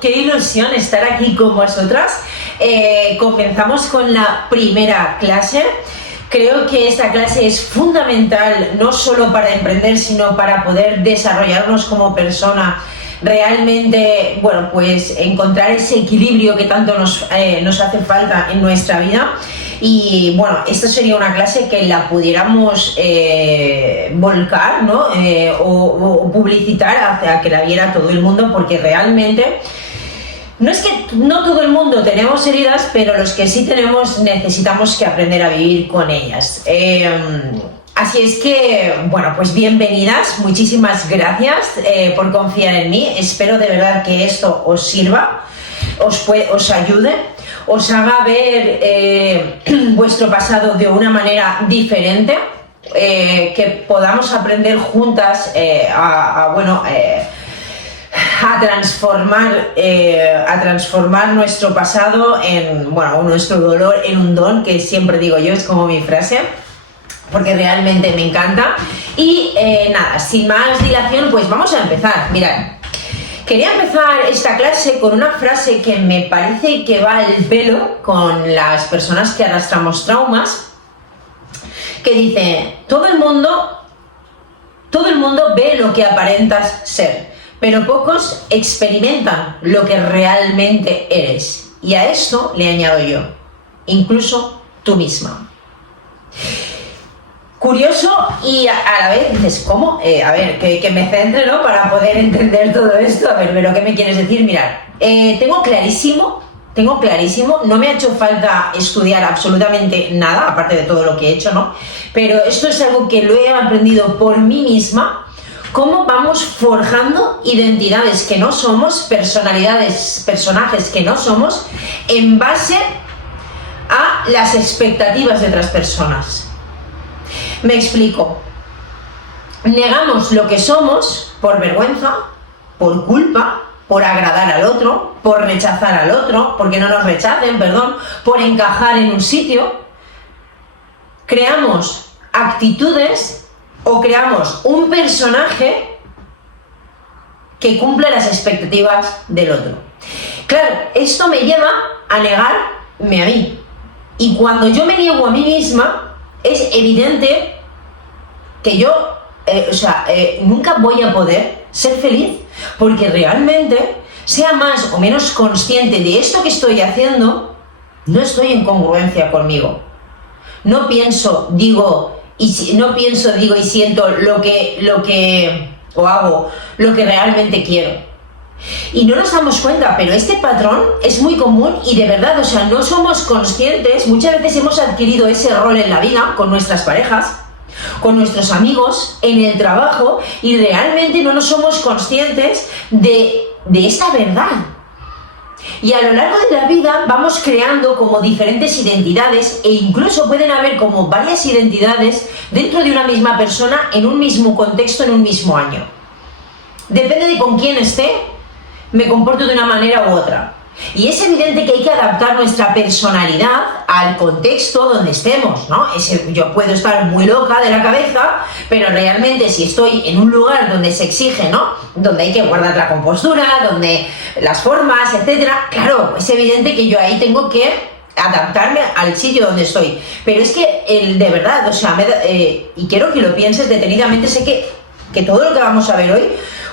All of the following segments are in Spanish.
qué ilusión estar aquí con vosotras. Comenzamos con la primera clase. Creo que esta clase es fundamental no solo para emprender, sino para poder desarrollarnos como persona, realmente, bueno, pues encontrar ese equilibrio que tanto nos hace falta en nuestra vida. Y bueno, esta sería una clase que la pudiéramos volcar, ¿no? O publicitar hacia que la viera todo el mundo, porque realmente no es que no todo el mundo tenemos heridas, pero los que sí tenemos necesitamos que aprender a vivir con ellas. Así es que, bueno, pues bienvenidas, muchísimas gracias por confiar en mí. Espero de verdad que esto os sirva, os ayude, os haga ver vuestro pasado de una manera diferente, que podamos aprender juntas a transformar nuestro pasado en, bueno, nuestro dolor en un don, que siempre digo yo, es como mi frase, porque realmente me encanta. Y nada, sin más dilación, pues vamos a empezar. Mirad, quería empezar esta clase con una frase que me parece que va al pelo con las personas que arrastramos traumas, que dice: todo el mundo ve lo que aparentas ser, pero pocos experimentan lo que realmente eres. Y a esto le añado yo, incluso tú misma. Curioso, y a la vez dices, ¿cómo? A ver, que me centre, ¿no? Para poder entender todo esto. A ver, ¿pero qué me quieres decir? Mirad, tengo clarísimo, no me ha hecho falta estudiar absolutamente nada, aparte de todo lo que he hecho, ¿no? Pero esto es algo que lo he aprendido por mí misma. Cómo vamos forjando identidades que no somos, personajes que no somos, en base a las expectativas de otras personas. Me explico. Negamos lo que somos por vergüenza, por culpa, por agradar al otro, por rechazar al otro, porque no nos rechacen, perdón, por encajar en un sitio. Creamos actitudes o creamos un personaje que cumple las expectativas del otro. Claro, esto me lleva a negarme a mí. Y cuando yo me niego a mí misma, es evidente que yo nunca voy a poder ser feliz, porque realmente, sea más o menos consciente de esto que estoy haciendo, no estoy en congruencia conmigo. No pienso, digo y siento o hago lo que realmente quiero. Y no nos damos cuenta, pero este patrón es muy común y de verdad, no somos conscientes. Muchas veces hemos adquirido ese rol en la vida con nuestras parejas, con nuestros amigos, en el trabajo, y realmente no nos somos conscientes de esta verdad. Y a lo largo de la vida vamos creando como diferentes identidades, e incluso pueden haber como varias identidades dentro de una misma persona, en un mismo contexto, en un mismo año. Depende de con quién esté, me comporto de una manera u otra. Y es evidente que hay que adaptar nuestra personalidad al contexto donde estemos, ¿no? Yo puedo estar muy loca de la cabeza, pero realmente si estoy en un lugar donde se exige, ¿no? Donde hay que guardar la compostura, donde las formas, etcétera, claro, es evidente que yo ahí tengo que adaptarme al sitio donde estoy. Pero es que, de verdad, y quiero que lo pienses detenidamente, sé que todo lo que vamos a ver hoy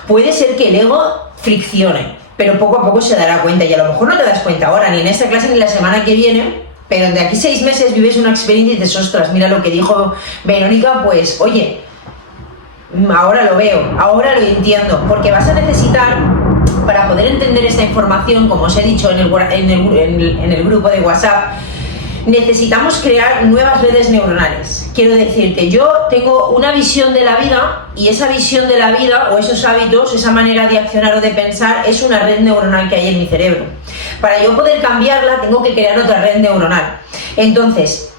puede ser que el ego friccione, pero poco a poco se dará cuenta, y a lo mejor no te das cuenta ahora, ni en esta clase ni la semana que viene, pero de aquí 6 meses vives una experiencia y dices, ostras, mira lo que dijo Verónica, pues oye, ahora lo veo, ahora lo entiendo, porque vas a necesitar, para poder entender esta información, como os he dicho en el grupo de WhatsApp, necesitamos crear nuevas redes neuronales. Quiero decirte, yo tengo una visión de la vida, y esa visión de la vida, o esos hábitos, esa manera de accionar o de pensar, es una red neuronal que hay en mi cerebro. Para yo poder cambiarla, tengo que crear otra red neuronal. Entonces,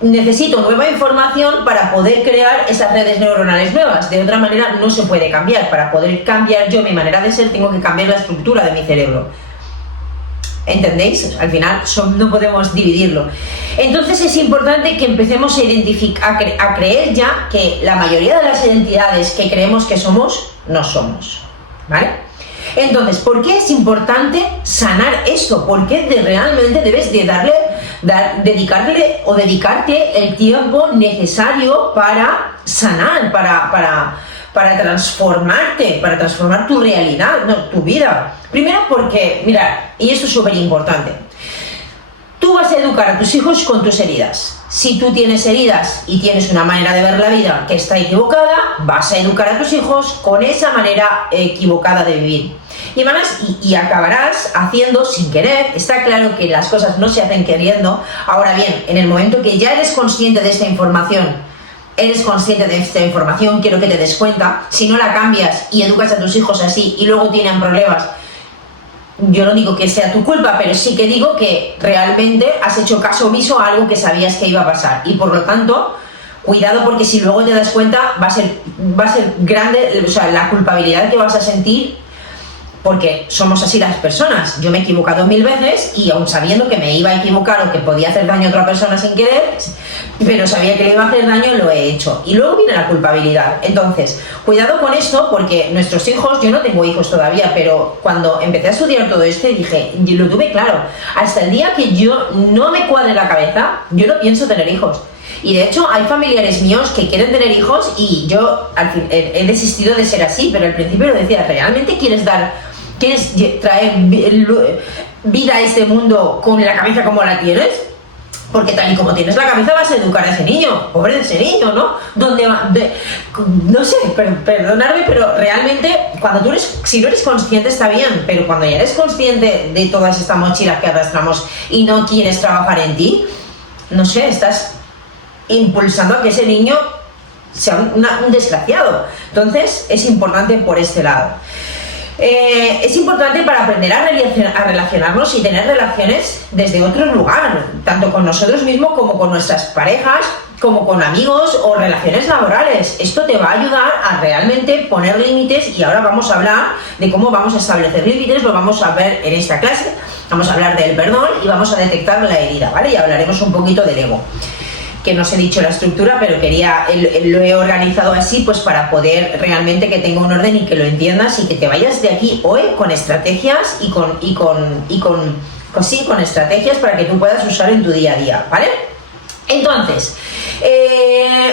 necesito nueva información para poder crear esas redes neuronales nuevas. De otra manera, no se puede cambiar. Para poder cambiar yo mi manera de ser, tengo que cambiar la estructura de mi cerebro. ¿Entendéis? Al final no podemos dividirlo. Entonces es importante que empecemos a creer ya que la mayoría de las identidades que creemos que somos, no somos, ¿vale? Entonces, ¿por qué es importante sanar esto? ¿Por qué realmente debes de dedicarle o dedicarte el tiempo necesario para sanar, para transformarte, para transformar tu realidad, no, tu vida? Primero porque, mira, y esto es súper importante, tú vas a educar a tus hijos con tus heridas. Si tú tienes heridas y tienes una manera de ver la vida que está equivocada, vas a educar a tus hijos con esa manera equivocada de vivir. Y acabarás haciendo sin querer. Está claro que las cosas no se hacen queriendo. Ahora bien, en el momento que ya eres consciente de esta información, quiero que te des cuenta. Si no la cambias y educas a tus hijos así y luego tienen problemas, yo no digo que sea tu culpa, pero sí que digo que realmente has hecho caso omiso a algo que sabías que iba a pasar. Y por lo tanto, cuidado, porque si luego te das cuenta, va a ser grande, o sea, la culpabilidad que vas a sentir, porque somos así las personas. Yo me he equivocado 1000 veces y aun sabiendo que me iba a equivocar o que podía hacer daño a otra persona sin querer, pero sabía que le iba a hacer daño, lo he hecho. Y luego viene la culpabilidad. Entonces, cuidado con esto, porque nuestros hijos, yo no tengo hijos todavía, pero cuando empecé a estudiar todo esto dije, y lo tuve claro, hasta el día que yo no me cuadre la cabeza, yo no pienso tener hijos. Y de hecho hay familiares míos que quieren tener hijos y yo al fin, he desistido de ser así, pero al principio lo decía, ¿realmente quieres traer vida a este mundo con la cabeza como la tienes? Porque tal y como tienes la cabeza vas a educar a ese niño, pobre de ese niño, ¿no? No sé, perdonadme, pero realmente si no eres consciente está bien, pero cuando ya eres consciente de todas estas mochilas que arrastramos y no quieres trabajar en ti, no sé, estás impulsando a que ese niño sea un desgraciado. Entonces es importante por este lado. Es importante para aprender a relacionarnos y tener relaciones desde otro lugar, tanto con nosotros mismos como con nuestras parejas, como con amigos o relaciones laborales. Esto te va a ayudar a realmente poner límites y ahora vamos a hablar de cómo vamos a establecer límites, lo vamos a ver en esta clase. Vamos a hablar del perdón y vamos a detectar la herida, ¿vale? Y hablaremos un poquito del ego, que no os he dicho la estructura, pero lo he organizado así pues para poder realmente que tenga un orden y que lo entiendas y que te vayas de aquí hoy con estrategias y con estrategias para que tú puedas usar en tu día a día, ¿vale? Entonces,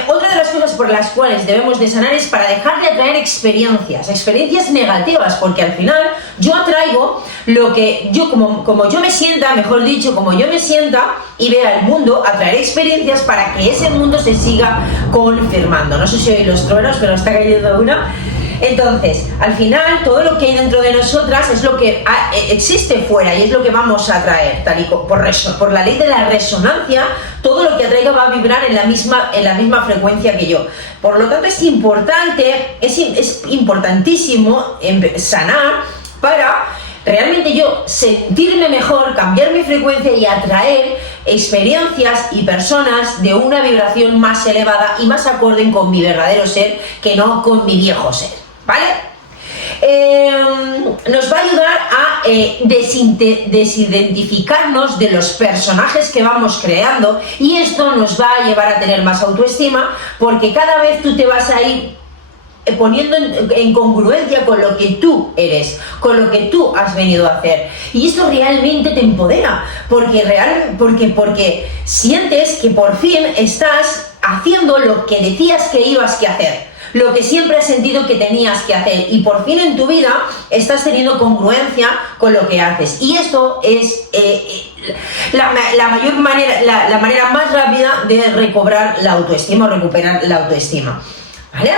otra de las cosas por las cuales debemos de sanar es para dejar de atraer experiencias negativas, porque al final yo atraigo lo que yo, como yo me sienta, mejor dicho, como yo me sienta y vea el mundo, atraer experiencias para que ese mundo se siga confirmando. No sé si oís los truenos, pero está cayendo una. Entonces, al final, todo lo que hay dentro de nosotras es lo que existe fuera y es lo que vamos a atraer, por la ley de la resonancia. Todo lo que atraiga va a vibrar en la misma frecuencia que yo. Por lo tanto, es importantísimo sanar para realmente yo sentirme mejor, cambiar mi frecuencia y atraer experiencias y personas de una vibración más elevada y más acorde con mi verdadero ser que no con mi viejo ser, ¿vale? Nos va a ayudar a desidentificarnos de los personajes que vamos creando y esto nos va a llevar a tener más autoestima, porque cada vez tú te vas a ir poniendo en congruencia con lo que tú eres, con lo que tú has venido a hacer, y esto realmente te empodera porque sientes que por fin estás haciendo lo que decías que ibas a hacer, lo que siempre has sentido que tenías que hacer, y por fin en tu vida estás teniendo congruencia con lo que haces, y esto es la manera más rápida de recobrar la autoestima o recuperar la autoestima, ¿vale?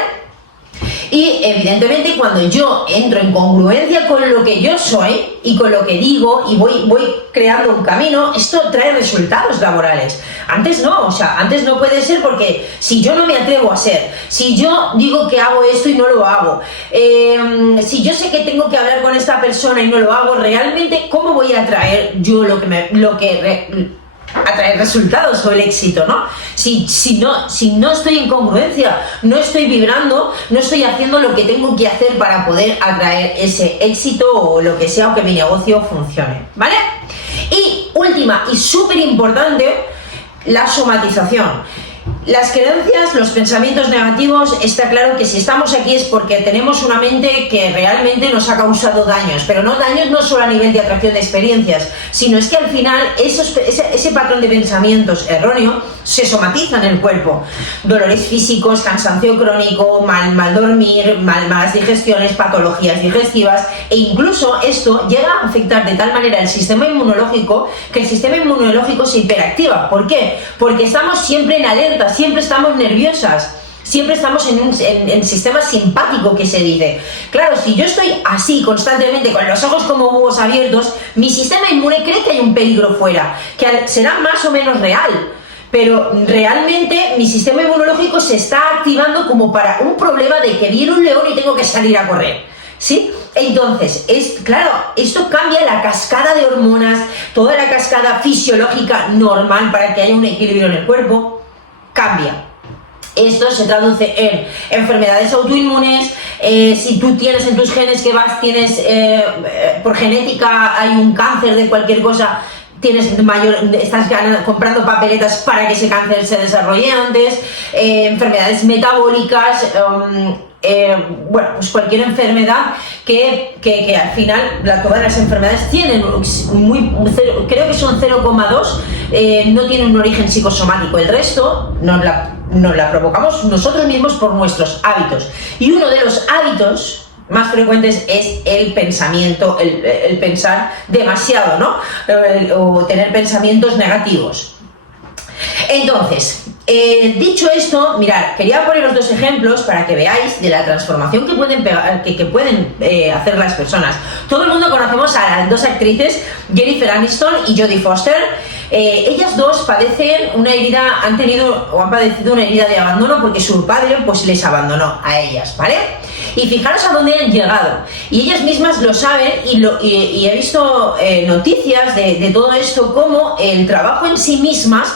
Y evidentemente cuando yo entro en congruencia con lo que yo soy y con lo que digo y voy creando un camino, esto trae resultados laborales. Antes no, antes no puede ser, porque si yo no me atrevo a ser, si yo digo que hago esto y no lo hago, si yo sé que tengo que hablar con esta persona y no lo hago, realmente ¿cómo voy a atraer yo atraer resultados o el éxito, ¿no? Si no estoy en congruencia, no estoy vibrando, no estoy haciendo lo que tengo que hacer para poder atraer ese éxito o lo que sea, o que mi negocio funcione, ¿vale? Y última y súper importante, la somatización. Las creencias, los pensamientos negativos, está claro que si estamos aquí es porque tenemos una mente que realmente nos ha causado daños, pero no daños no solo a nivel de atracción de experiencias, sino es que al final ese patrón de pensamientos erróneo se somatiza en el cuerpo. Dolores físicos, cansancio crónico, mal dormir, malas digestiones, patologías digestivas, e incluso esto llega a afectar de tal manera el sistema inmunológico que el sistema inmunológico se hiperactiva. ¿Por qué? Porque estamos siempre en alerta, siempre estamos nerviosas, siempre estamos en un sistema simpático, que se dice. Claro, si yo estoy así constantemente con los ojos como búhos abiertos, mi sistema inmune cree que hay un peligro fuera, que será más o menos real, pero realmente mi sistema inmunológico se está activando como para un problema de que viene un león y tengo que salir a correr, ¿sí? Entonces, claro, esto cambia la cascada de hormonas, toda la cascada fisiológica normal para que haya un equilibrio en el cuerpo, cambia. Esto se traduce en enfermedades autoinmunes. Si tú tienes en tus genes que por genética hay un cáncer de cualquier cosa, estás comprando papeletas para que ese cáncer se desarrolle antes. Enfermedades metabólicas, bueno, pues cualquier enfermedad que al final todas las enfermedades tienen creo que son 0,2, no tienen un origen psicosomático. El resto nos la provocamos nosotros mismos por nuestros hábitos, y uno de los hábitos más frecuentes es el pensamiento, el pensar demasiado, ¿no? O tener pensamientos negativos. Entonces, dicho esto, mirad, quería poneros dos ejemplos para que veáis de la transformación que pueden hacer las personas. Todo el mundo conocemos a las dos actrices, Jennifer Aniston y Jodie Foster. Ellas dos han padecido una herida de abandono porque su padre pues les abandonó a ellas, ¿vale? Y fijaros a dónde han llegado. Y ellas mismas lo saben, y he visto noticias de todo esto, como el trabajo en sí mismas,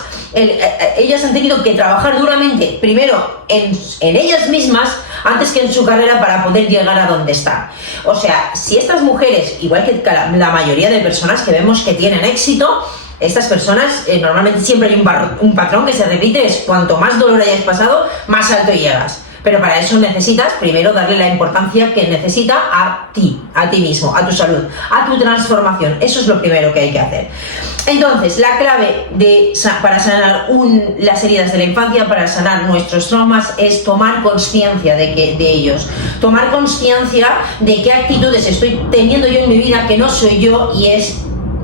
ellas han tenido que trabajar duramente, primero en ellas mismas, antes que en su carrera, para poder llegar a donde están. O sea, si estas mujeres, igual que la mayoría de personas que vemos que tienen éxito, estas personas, normalmente siempre hay un patrón que se repite, es cuanto más dolor hayas pasado, más alto llegas. Pero para eso necesitas primero darle la importancia que necesita a ti mismo, a tu salud, a tu transformación. Eso es lo primero que hay que hacer. Entonces, la clave para sanar las heridas de la infancia, para sanar nuestros traumas, es tomar conciencia de ellos. Tomar conciencia de qué actitudes estoy teniendo yo en mi vida que no soy yo, y es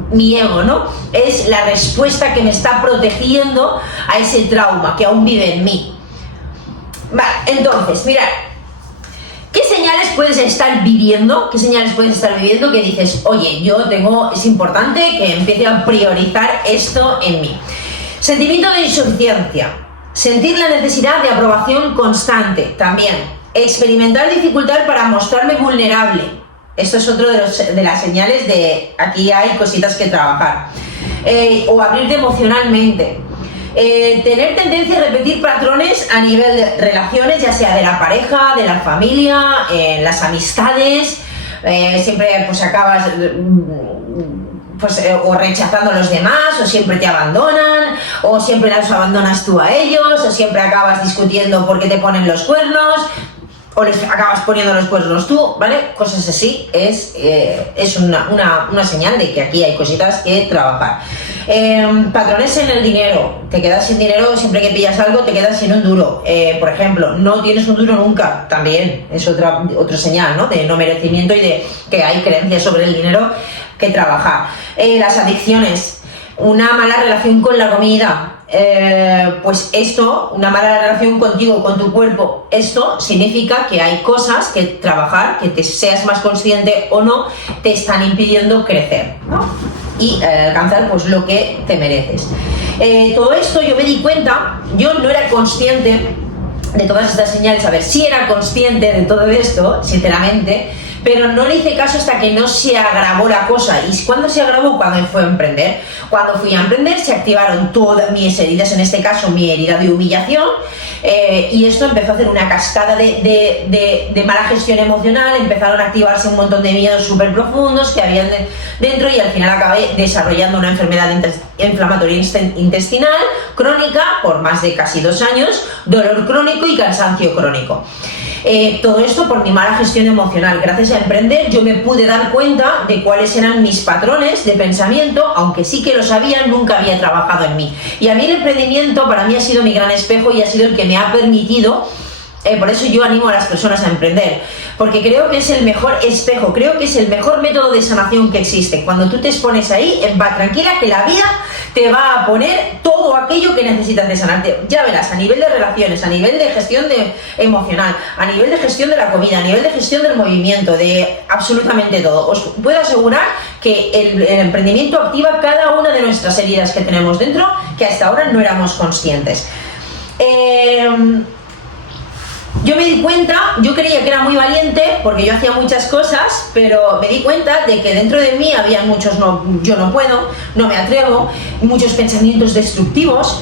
mi ego, ¿no? Es la respuesta que me está protegiendo a ese trauma que aún vive en mí. Vale, entonces, mirad, ¿qué señales puedes estar viviendo? ¿Qué señales puedes estar viviendo que dices, oye, es importante que empiece a priorizar esto en mí? Sentimiento de insuficiencia, sentir la necesidad de aprobación constante, también. Experimentar dificultad para mostrarme vulnerable. Esto es otro de las señales de aquí hay cositas que trabajar. O abrirte emocionalmente. Tener tendencia a repetir patrones a nivel de relaciones, ya sea de la pareja, de la familia, las amistades. Siempre pues acabas o rechazando a los demás, o siempre te abandonan, o siempre los abandonas tú a ellos, o siempre acabas discutiendo por qué te ponen los cuernos, o les acabas poniendo los cuernos tú, ¿vale? Cosas así. Es una señal de que aquí hay cositas que trabajar. Patrones en el dinero. Te quedas sin dinero siempre que pillas algo, te quedas sin un duro. Por ejemplo, no tienes un duro nunca. También es otra señal, ¿no? De no merecimiento y de que hay creencias sobre el dinero que trabajar. Las adicciones. Una mala relación con la comida. Pues esto, una mala relación contigo, con tu cuerpo, esto significa que hay cosas que trabajar, que te seas más consciente o no, te están impidiendo crecer, ¿no? Y alcanzar pues lo que te mereces. Todo esto yo me di cuenta, yo no era consciente de todas estas señales, a ver, sí era consciente de todo esto, sinceramente, pero no le hice caso hasta que no se agravó la cosa. ¿Y cuándo se agravó? Cuando fue a emprender. Cuando fui a emprender se activaron todas mis heridas, en este caso mi herida de humillación, y esto empezó a hacer una cascada de mala gestión emocional. Empezaron a activarse un montón de miedos súper profundos que habían dentro, y al final acabé desarrollando una enfermedad inflamatoria intestinal crónica por más de casi 2 años, dolor crónico y cansancio crónico. Todo esto por mi mala gestión emocional. Gracias a emprender yo me pude dar cuenta de cuáles eran mis patrones de pensamiento, aunque sí que lo sabía, nunca había trabajado en mí. Y a mí el emprendimiento para mí ha sido mi gran espejo y ha sido el que me ha permitido, por eso yo animo a las personas a emprender, porque creo que es el mejor espejo, creo que es el mejor método de sanación que existe. Cuando tú te expones ahí, va tranquila que la vida te va a poner todo aquello que necesitas de sanarte. Ya verás, a nivel de relaciones, a nivel de gestión emocional, a nivel de gestión de la comida, a nivel de gestión del movimiento, de absolutamente todo. Os puedo asegurar que el emprendimiento activa cada una de nuestras heridas que tenemos dentro, que hasta ahora no éramos conscientes. Yo me di cuenta, yo creía que era muy valiente porque yo hacía muchas cosas, pero me di cuenta de que dentro de mí había muchos yo no puedo, no me atrevo, muchos pensamientos destructivos.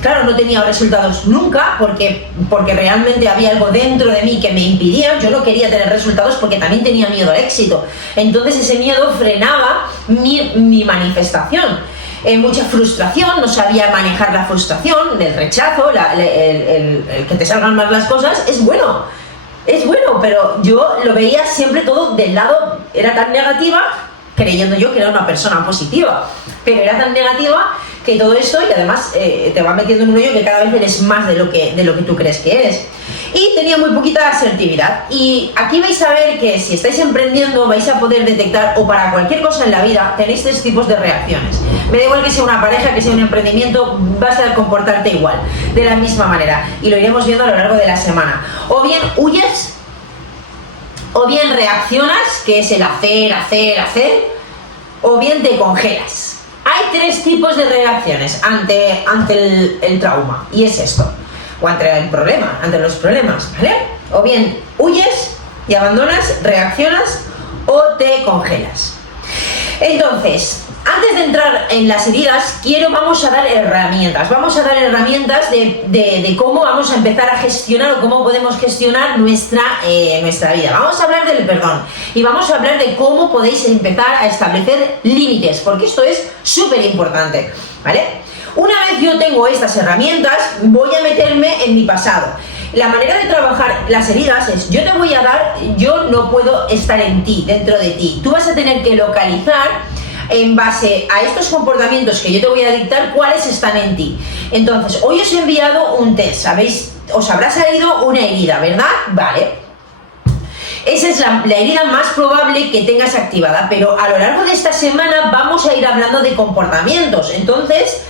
Claro, no tenía resultados nunca porque realmente había algo dentro de mí que me impidía. Yo no quería tener resultados porque también tenía miedo al éxito. Entonces ese miedo frenaba mi manifestación. Mucha frustración, no sabía manejar la frustración, el rechazo, el que te salgan mal las cosas. Es bueno, pero yo lo veía siempre todo del lado, era tan negativa, creyendo yo que era una persona positiva, pero era tan negativa que todo esto, y además te va metiendo en un hoyo que cada vez eres más de lo que tú crees que eres. Y tenía muy poquita asertividad. Y aquí vais a ver que si estáis emprendiendo vais a poder detectar, o para cualquier cosa en la vida, tenéis 3 tipos de reacciones. Me da igual que sea una pareja, que sea un emprendimiento, vas a comportarte igual, de la misma manera. Y lo iremos viendo a lo largo de la semana. O bien huyes, o bien reaccionas, que es el hacer, o bien te congelas. Hay 3 tipos de reacciones ante el trauma, y es esto, o ante los problemas, ¿vale? O bien huyes y abandonas, reaccionas, o te congelas. Entonces, antes de entrar en las heridas, vamos a dar herramientas de cómo vamos a empezar a gestionar, o cómo podemos gestionar nuestra vida. Vamos a hablar del perdón y vamos a hablar de cómo podéis empezar a establecer límites, porque esto es súper importante, ¿vale? Una vez yo tengo estas herramientas, voy a meterme en mi pasado. La manera de trabajar las heridas es: yo te voy a dar, yo no puedo estar en ti, dentro de ti. Tú vas a tener que localizar, en base a estos comportamientos que yo te voy a dictar, cuáles están en ti. Entonces, hoy os he enviado un test, ¿sabéis? Os habrá salido una herida, ¿verdad? Vale. Esa es la herida más probable que tengas activada, pero a lo largo de esta semana vamos a ir hablando de comportamientos. Entonces,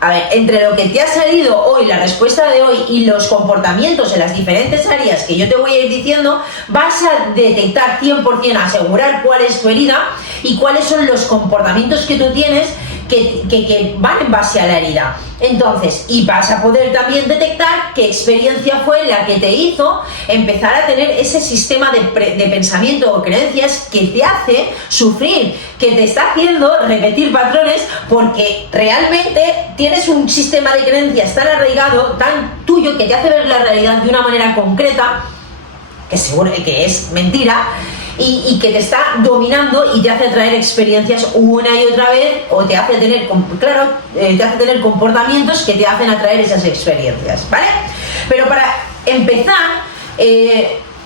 a ver, entre lo que te ha salido hoy, la respuesta de hoy, y los comportamientos en las diferentes áreas que yo te voy a ir diciendo, vas a detectar 100%, asegurar cuál es tu herida y cuáles son los comportamientos que tú tienes que van en base a la herida. Entonces, y vas a poder también detectar qué experiencia fue la que te hizo empezar a tener ese sistema de pensamiento o creencias que te hace sufrir, que te está haciendo repetir patrones, porque realmente tienes un sistema de creencias tan arraigado, tan tuyo, que te hace ver la realidad de una manera concreta, que seguro que es mentira, y que te está dominando y te hace traer experiencias una y otra vez, o te hace tener, te hace tener comportamientos que te hacen atraer esas experiencias, ¿vale? Pero para empezar,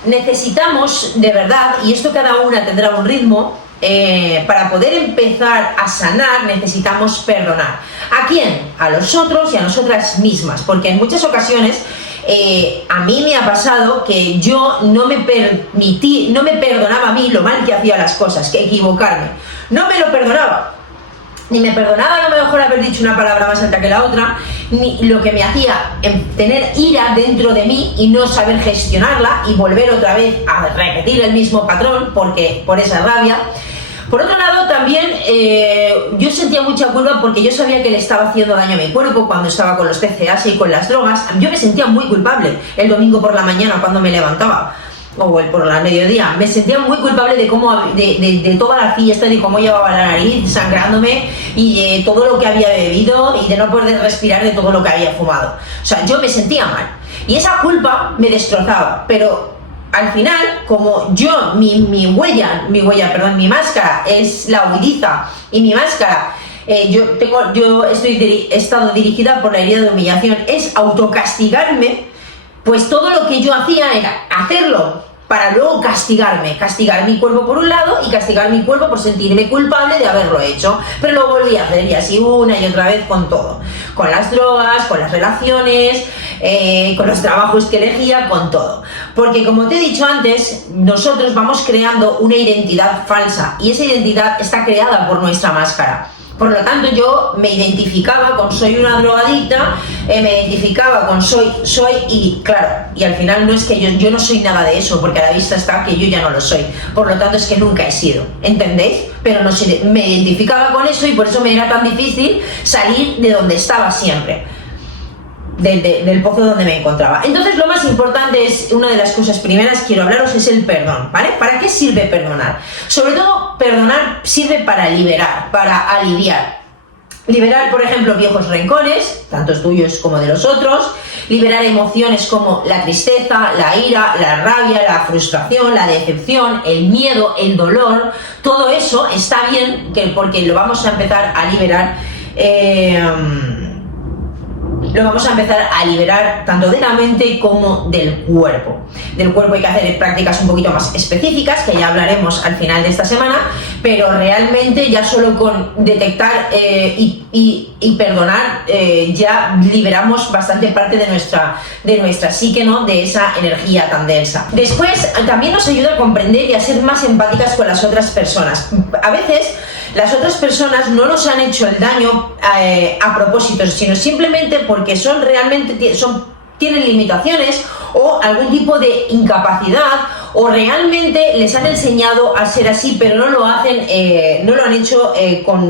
necesitamos, de verdad, y esto cada una tendrá un ritmo, para poder empezar a sanar necesitamos perdonar. ¿A quién? A los otros y a nosotras mismas, porque en muchas ocasiones a mí me ha pasado que yo no me perdonaba a mí lo mal que hacía las cosas, que equivocarme, no me lo perdonaba, ni me perdonaba a lo mejor haber dicho una palabra más alta que la otra, ni lo que me hacía tener ira dentro de mí y no saber gestionarla y volver otra vez a repetir el mismo patrón por esa rabia. Por otro lado, también yo sentía mucha culpa porque yo sabía que le estaba haciendo daño a mi cuerpo cuando estaba con los TCAs y con las drogas. Yo me sentía muy culpable el domingo por la mañana cuando me levantaba, o por la mediodía. Me sentía muy culpable de cómo, de toda la fiesta, de cómo llevaba la nariz sangrándome y de todo lo que había bebido y de no poder respirar de todo lo que había fumado. O sea, yo me sentía mal y esa culpa me destrozaba, pero al final, como yo, mi máscara es la huidiza y mi máscara, yo he estado dirigida por la herida de humillación, es autocastigarme, pues todo lo que yo hacía era hacerlo para luego castigar mi cuerpo por un lado y castigar mi cuerpo por sentirme culpable de haberlo hecho, pero lo volví a hacer y así una y otra vez con todo, con las drogas, con las relaciones, con los trabajos que elegía, con todo, porque como te he dicho antes, nosotros vamos creando una identidad falsa y esa identidad está creada por nuestra máscara. Por lo tanto, yo me identificaba con soy una drogadicta, me identificaba con soy, y claro, y al final no es que yo no soy nada de eso, porque a la vista está que yo ya no lo soy. Por lo tanto, es que nunca he sido, ¿entendéis? Pero no sé, me identificaba con eso y por eso me era tan difícil salir de donde estaba siempre. Del pozo donde me encontraba. Entonces lo más importante es, una de las cosas primeras quiero hablaros es el perdón, ¿vale? ¿Para qué sirve perdonar? Sobre todo perdonar sirve para liberar, para aliviar. Liberar, por ejemplo, viejos rencores, tanto tuyos como de los otros, liberar emociones como la tristeza, la ira, la rabia, la frustración, la decepción, el miedo, el dolor, todo eso está bien porque lo vamos a empezar a liberar tanto de la mente como del cuerpo. Del cuerpo hay que hacer prácticas un poquito más específicas, que ya hablaremos al final de esta semana, pero realmente ya solo con detectar y perdonar ya liberamos bastante parte de nuestra psique, ¿no? De esa energía tan densa. Después también nos ayuda a comprender y a ser más empáticas con las otras personas. A veces las otras personas no nos han hecho el daño a propósito, sino simplemente porque tienen limitaciones o algún tipo de incapacidad, o realmente les han enseñado a ser así, pero no lo han hecho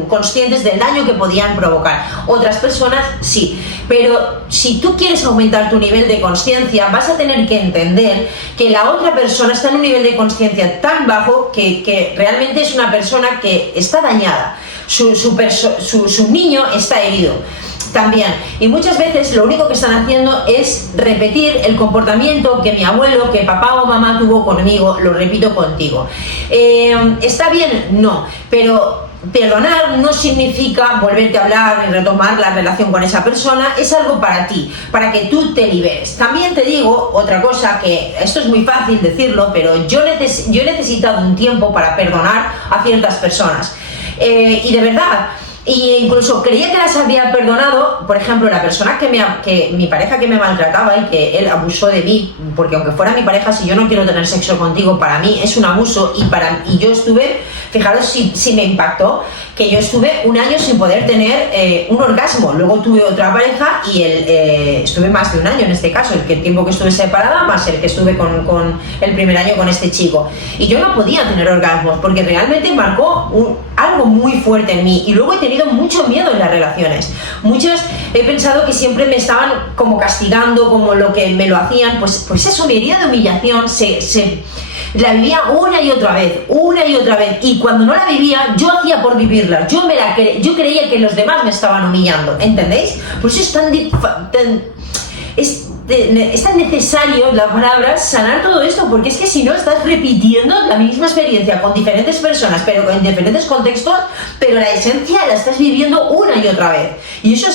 conscientes del daño que podían provocar. Otras personas sí, pero si tú quieres aumentar tu nivel de conciencia, vas a tener que entender que la otra persona está en un nivel de conciencia tan bajo que realmente es una persona que está dañada, su niño está herido también, y muchas veces lo único que están haciendo es repetir el comportamiento que mi abuelo, que papá o mamá tuvo conmigo, lo repito contigo. ¿Está bien? No, pero perdonar no significa volverte a hablar y retomar la relación con esa persona, es algo para ti, para que tú te liberes. También te digo otra cosa, que esto es muy fácil decirlo, pero yo he necesitado un tiempo para perdonar a ciertas personas, y de verdad, y incluso creía que las había perdonado. Por ejemplo, la persona mi pareja que me maltrataba y que él abusó de mí, porque aunque fuera mi pareja, si yo no quiero tener sexo contigo, para mí es un abuso, y yo estuve, fijaros si me impactó, que yo estuve un año sin poder tener un orgasmo. Luego tuve otra pareja y estuve más de un año en este caso, el tiempo que estuve separada más el que estuve con el primer año con este chico, y yo no podía tener orgasmos porque realmente marcó algo muy fuerte en mí. Y luego he tenido mucho miedo en las relaciones. He pensado que siempre me estaban como castigando, como lo que me lo hacían, pues eso, mi herida de humillación la vivía una y otra vez, y cuando no la vivía, yo hacía por vivirla, yo creía que los demás me estaban humillando, ¿entendéis? Por eso es tan necesario, la palabra, sanar todo esto, porque es que si no estás repitiendo la misma experiencia con diferentes personas, pero en diferentes contextos, pero la esencia la estás viviendo una y otra vez. Y eso,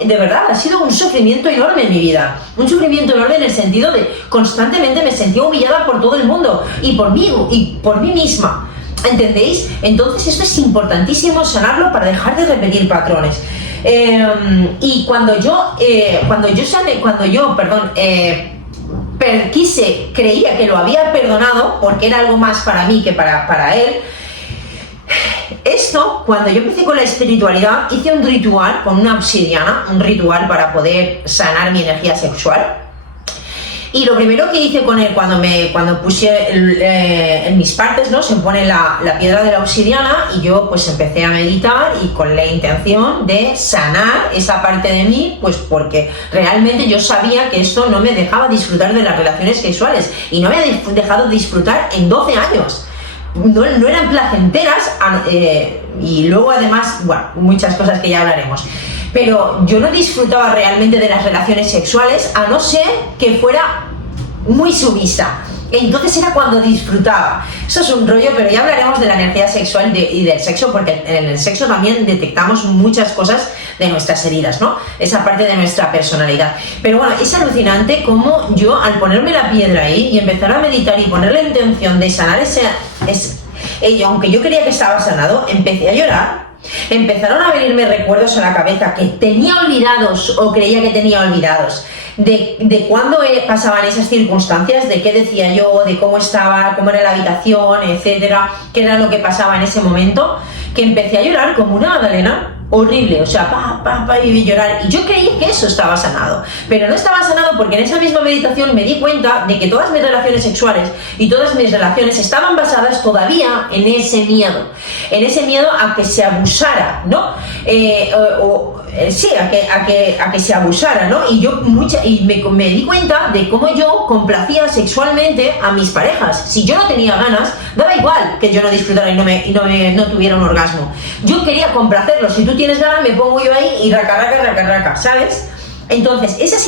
de verdad, ha sido un sufrimiento enorme en mi vida, un sufrimiento enorme en el sentido de constantemente me sentía humillada por todo el mundo y por mí misma, ¿entendéis? Entonces esto es importantísimo sanarlo para dejar de repetir patrones. Y cuando yo creía que lo había perdonado porque era algo más para mí que para él. Esto, cuando yo empecé con la espiritualidad, hice un ritual con una obsidiana, un ritual para poder sanar mi energía sexual. Y lo primero que hice con él cuando puse en mis partes, ¿no? Se pone la piedra de la obsidiana y yo pues empecé a meditar y con la intención de sanar esa parte de mí, pues porque realmente yo sabía que esto no me dejaba disfrutar de las relaciones sexuales y no me había dejado disfrutar en 12 años. No eran placenteras y luego además, bueno, muchas cosas que ya hablaremos. Pero yo no disfrutaba realmente de las relaciones sexuales a no ser que fuera muy sumisa. Entonces era cuando disfrutaba. Eso es un rollo, pero ya hablaremos de la energía sexual y del sexo, porque en el sexo también detectamos muchas cosas de nuestras heridas, ¿no? Esa parte de nuestra personalidad. Pero bueno, es alucinante cómo yo, al ponerme la piedra ahí y empezar a meditar y poner la intención de sanar aunque yo creía que estaba sanado, empecé a llorar. Empezaron a venirme recuerdos a la cabeza que tenía olvidados o creía que tenía olvidados de cuándo pasaban esas circunstancias, de qué decía yo, de cómo estaba, cómo era la habitación, etcétera, qué era lo que pasaba en ese momento, que empecé a llorar como una magdalena horrible, o sea, y llorar, y yo creía que eso estaba sanado, pero no estaba sanado porque en esa misma meditación me di cuenta de que todas mis relaciones sexuales y todas mis relaciones estaban basadas todavía en ese miedo a que se abusara, ¿no? Sí, a que se abusara, ¿no? Y yo me di cuenta de cómo yo complacía sexualmente a mis parejas. Si yo no tenía ganas, daba igual que yo no disfrutara y no tuviera un orgasmo. Yo quería complacerlo. Si tú tienes ganas, me pongo yo ahí y raca, ¿sabes? Entonces, esa ha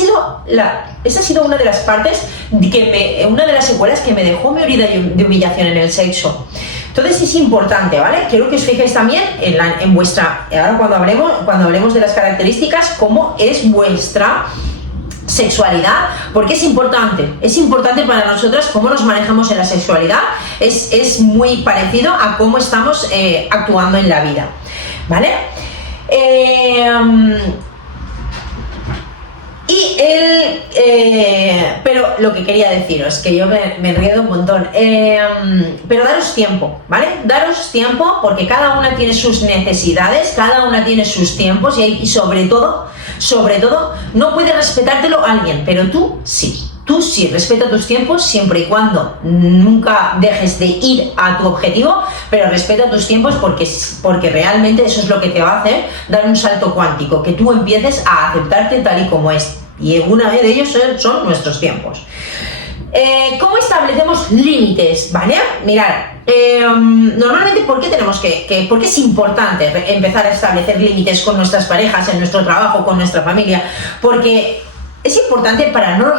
sido una de las partes, una de las secuelas que me dejó mi herida de humillación en el sexo. Entonces es importante, ¿vale? Quiero que os fijéis también en vuestra, ahora cuando hablemos de las características, cómo es vuestra sexualidad, porque es importante para nosotras cómo nos manejamos en la sexualidad, es muy parecido a cómo estamos actuando en la vida, ¿vale? Pero lo que quería deciros, que yo me enredo un montón, pero daros tiempo, ¿vale? Daros tiempo porque cada una tiene sus necesidades, cada una tiene sus tiempos y sobre todo, no puede respetártelo alguien, pero tú sí. Tú sí, respeta tus tiempos siempre y cuando nunca dejes de ir a tu objetivo, pero respeta tus tiempos porque realmente eso es lo que te va a hacer dar un salto cuántico, que tú empieces a aceptarte tal y como es. Y una de ellos son nuestros tiempos. ¿Cómo establecemos límites? ¿Vale? Mirad, normalmente ¿por qué es importante empezar a establecer límites con nuestras parejas, en nuestro trabajo, con nuestra familia? Porque es importante para no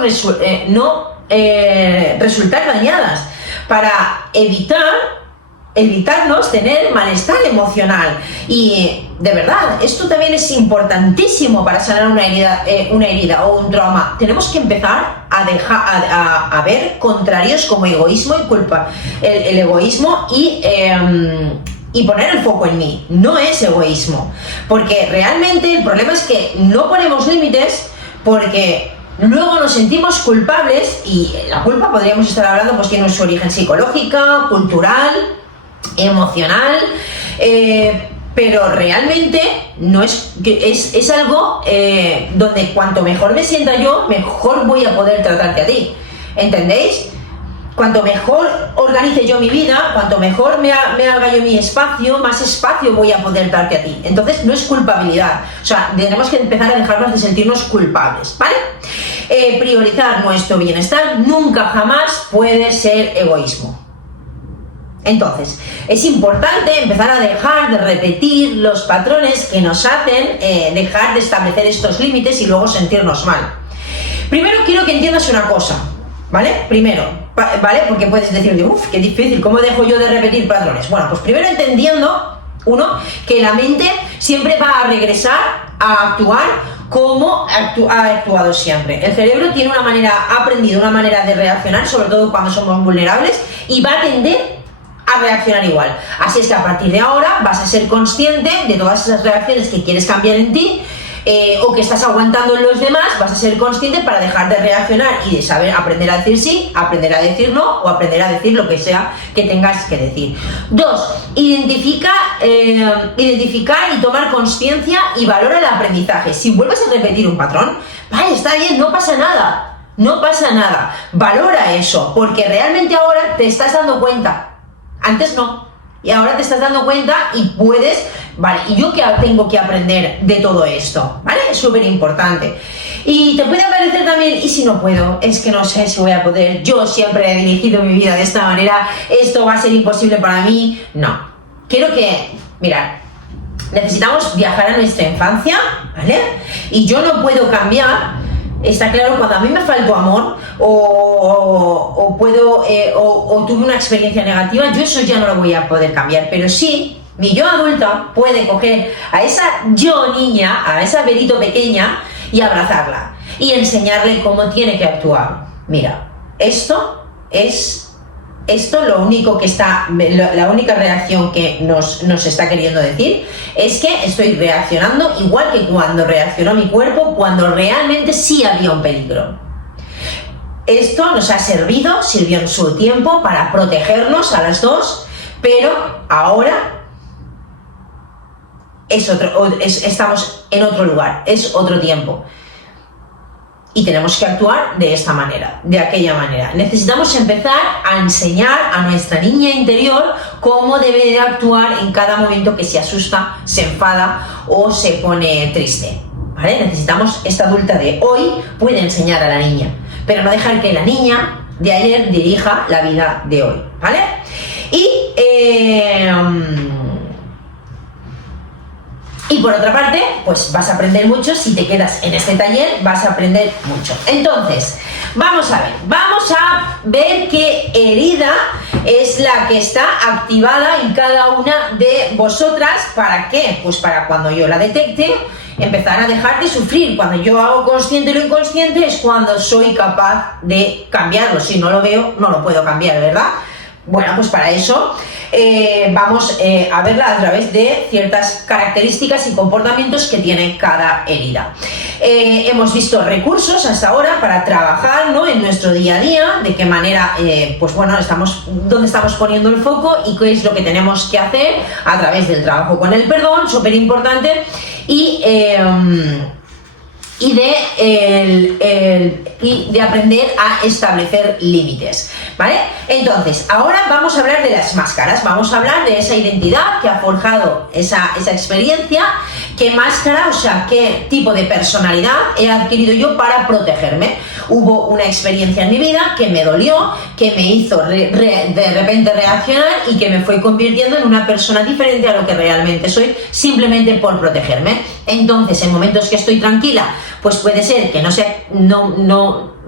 resultar dañadas, para evitarnos tener malestar emocional. Y de verdad, esto también es importantísimo para sanar una herida o un trauma. Tenemos que empezar a ver contrarios como egoísmo y culpa. El egoísmo y poner el foco en mí. No es egoísmo, porque realmente el problema es que no ponemos límites porque luego nos sentimos culpables, y la culpa podríamos estar hablando pues tiene su origen psicológica, cultural, emocional, pero realmente no es algo donde cuanto mejor me sienta yo, mejor voy a poder tratarte a ti, ¿entendéis? Cuanto mejor organice yo mi vida, cuanto mejor me haga yo mi espacio, más espacio voy a poder darte a ti. Entonces no es culpabilidad, o sea, tenemos que empezar a dejarnos de sentirnos culpables, ¿vale? Priorizar nuestro bienestar nunca jamás puede ser egoísmo. Entonces, es importante empezar a dejar de repetir los patrones que nos hacen dejar de establecer estos límites y luego sentirnos mal. Primero quiero que entiendas una cosa, ¿vale? ¿Vale? Porque puedes decir, uff, qué difícil, ¿cómo dejo yo de repetir patrones? Bueno, pues primero entendiendo, que la mente siempre va a regresar a actuar como ha actuado siempre. El cerebro tiene ha aprendido una manera de reaccionar, sobre todo cuando somos vulnerables, y va a tender a reaccionar igual. Así es que a partir de ahora vas a ser consciente de todas esas reacciones que quieres cambiar en ti, o que estás aguantando en los demás, vas a ser consciente para dejar de reaccionar y de saber aprender a decir sí, aprender a decir no o aprender a decir lo que sea que tengas que decir. 2. Identificar y tomar conciencia y valora el aprendizaje. Si vuelves a repetir un patrón, vale, está bien, no pasa nada. no pasa nada, valora eso, porque realmente ahora te estás dando cuenta, antes no, y ahora te estás dando cuenta y puedes, vale, ¿y yo qué tengo que aprender de todo esto? ¿Vale? Es súper importante. Y te puede parecer también, ¿y si no puedo? Es que no sé si voy a poder, yo siempre he dirigido mi vida de esta manera, esto va a ser imposible para mí. No, quiero que, mirad, necesitamos viajar a nuestra infancia, ¿vale? Y yo no puedo cambiar, está claro, cuando a mí me faltó amor o tuve una experiencia negativa, yo eso ya no lo voy a poder cambiar, pero sí, mi yo adulta puede coger a esa yo niña, a esa Berito pequeña y abrazarla y enseñarle cómo tiene que actuar. Mira, esto lo único que está, la única reacción que nos está queriendo decir es que estoy reaccionando igual que cuando reaccionó mi cuerpo, cuando realmente sí había un peligro. Esto nos ha sirvió en su tiempo para protegernos a las dos, pero ahora estamos en otro lugar, es otro tiempo. Y tenemos que actuar de esta manera, de aquella manera. Necesitamos empezar a enseñar a nuestra niña interior cómo debe de actuar en cada momento que se asusta, se enfada o se pone triste, ¿vale? Necesitamos, esta adulta de hoy puede enseñar a la niña, pero no dejar que la niña de ayer dirija la vida de hoy, ¿vale? Y por otra parte, pues vas a aprender mucho, si te quedas en este taller vas a aprender mucho. Entonces, vamos a ver qué herida es la que está activada en cada una de vosotras. ¿Para qué? Pues para cuando yo la detecte, empezar a dejar de sufrir. Cuando yo hago consciente lo inconsciente es cuando soy capaz de cambiarlo. Si no lo veo, no lo puedo cambiar, ¿verdad? Bueno, pues para eso vamos a verla a través de ciertas características y comportamientos que tiene cada herida. Hemos visto recursos hasta ahora para trabajar, ¿no?, en nuestro día a día, de qué manera, pues bueno, dónde estamos poniendo el foco y qué es lo que tenemos que hacer a través del trabajo con el perdón, súper importante, y de aprender a establecer límites, ¿vale? Entonces, ahora vamos a hablar de las máscaras, vamos a hablar de esa identidad que ha forjado esa experiencia, qué máscara, o sea, qué tipo de personalidad he adquirido yo para protegerme. Hubo una experiencia en mi vida que me dolió, que me hizo de repente reaccionar y que me fue convirtiendo en una persona diferente a lo que realmente soy, simplemente por protegerme. Entonces, en momentos que estoy tranquila, pues puede ser que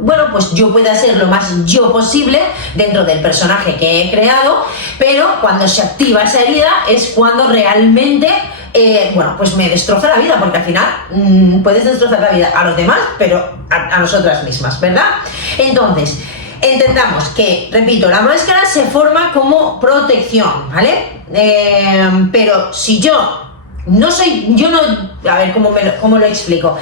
bueno, pues yo pueda ser lo más yo posible dentro del personaje que he creado, pero cuando se activa esa herida es cuando realmente bueno, pues me destroza la vida, porque al final puedes destrozar la vida a los demás, pero a nosotras mismas, ¿verdad? Entonces, entendamos que, repito, la máscara se forma como protección, ¿vale? Pero si a ver, ¿cómo lo explico?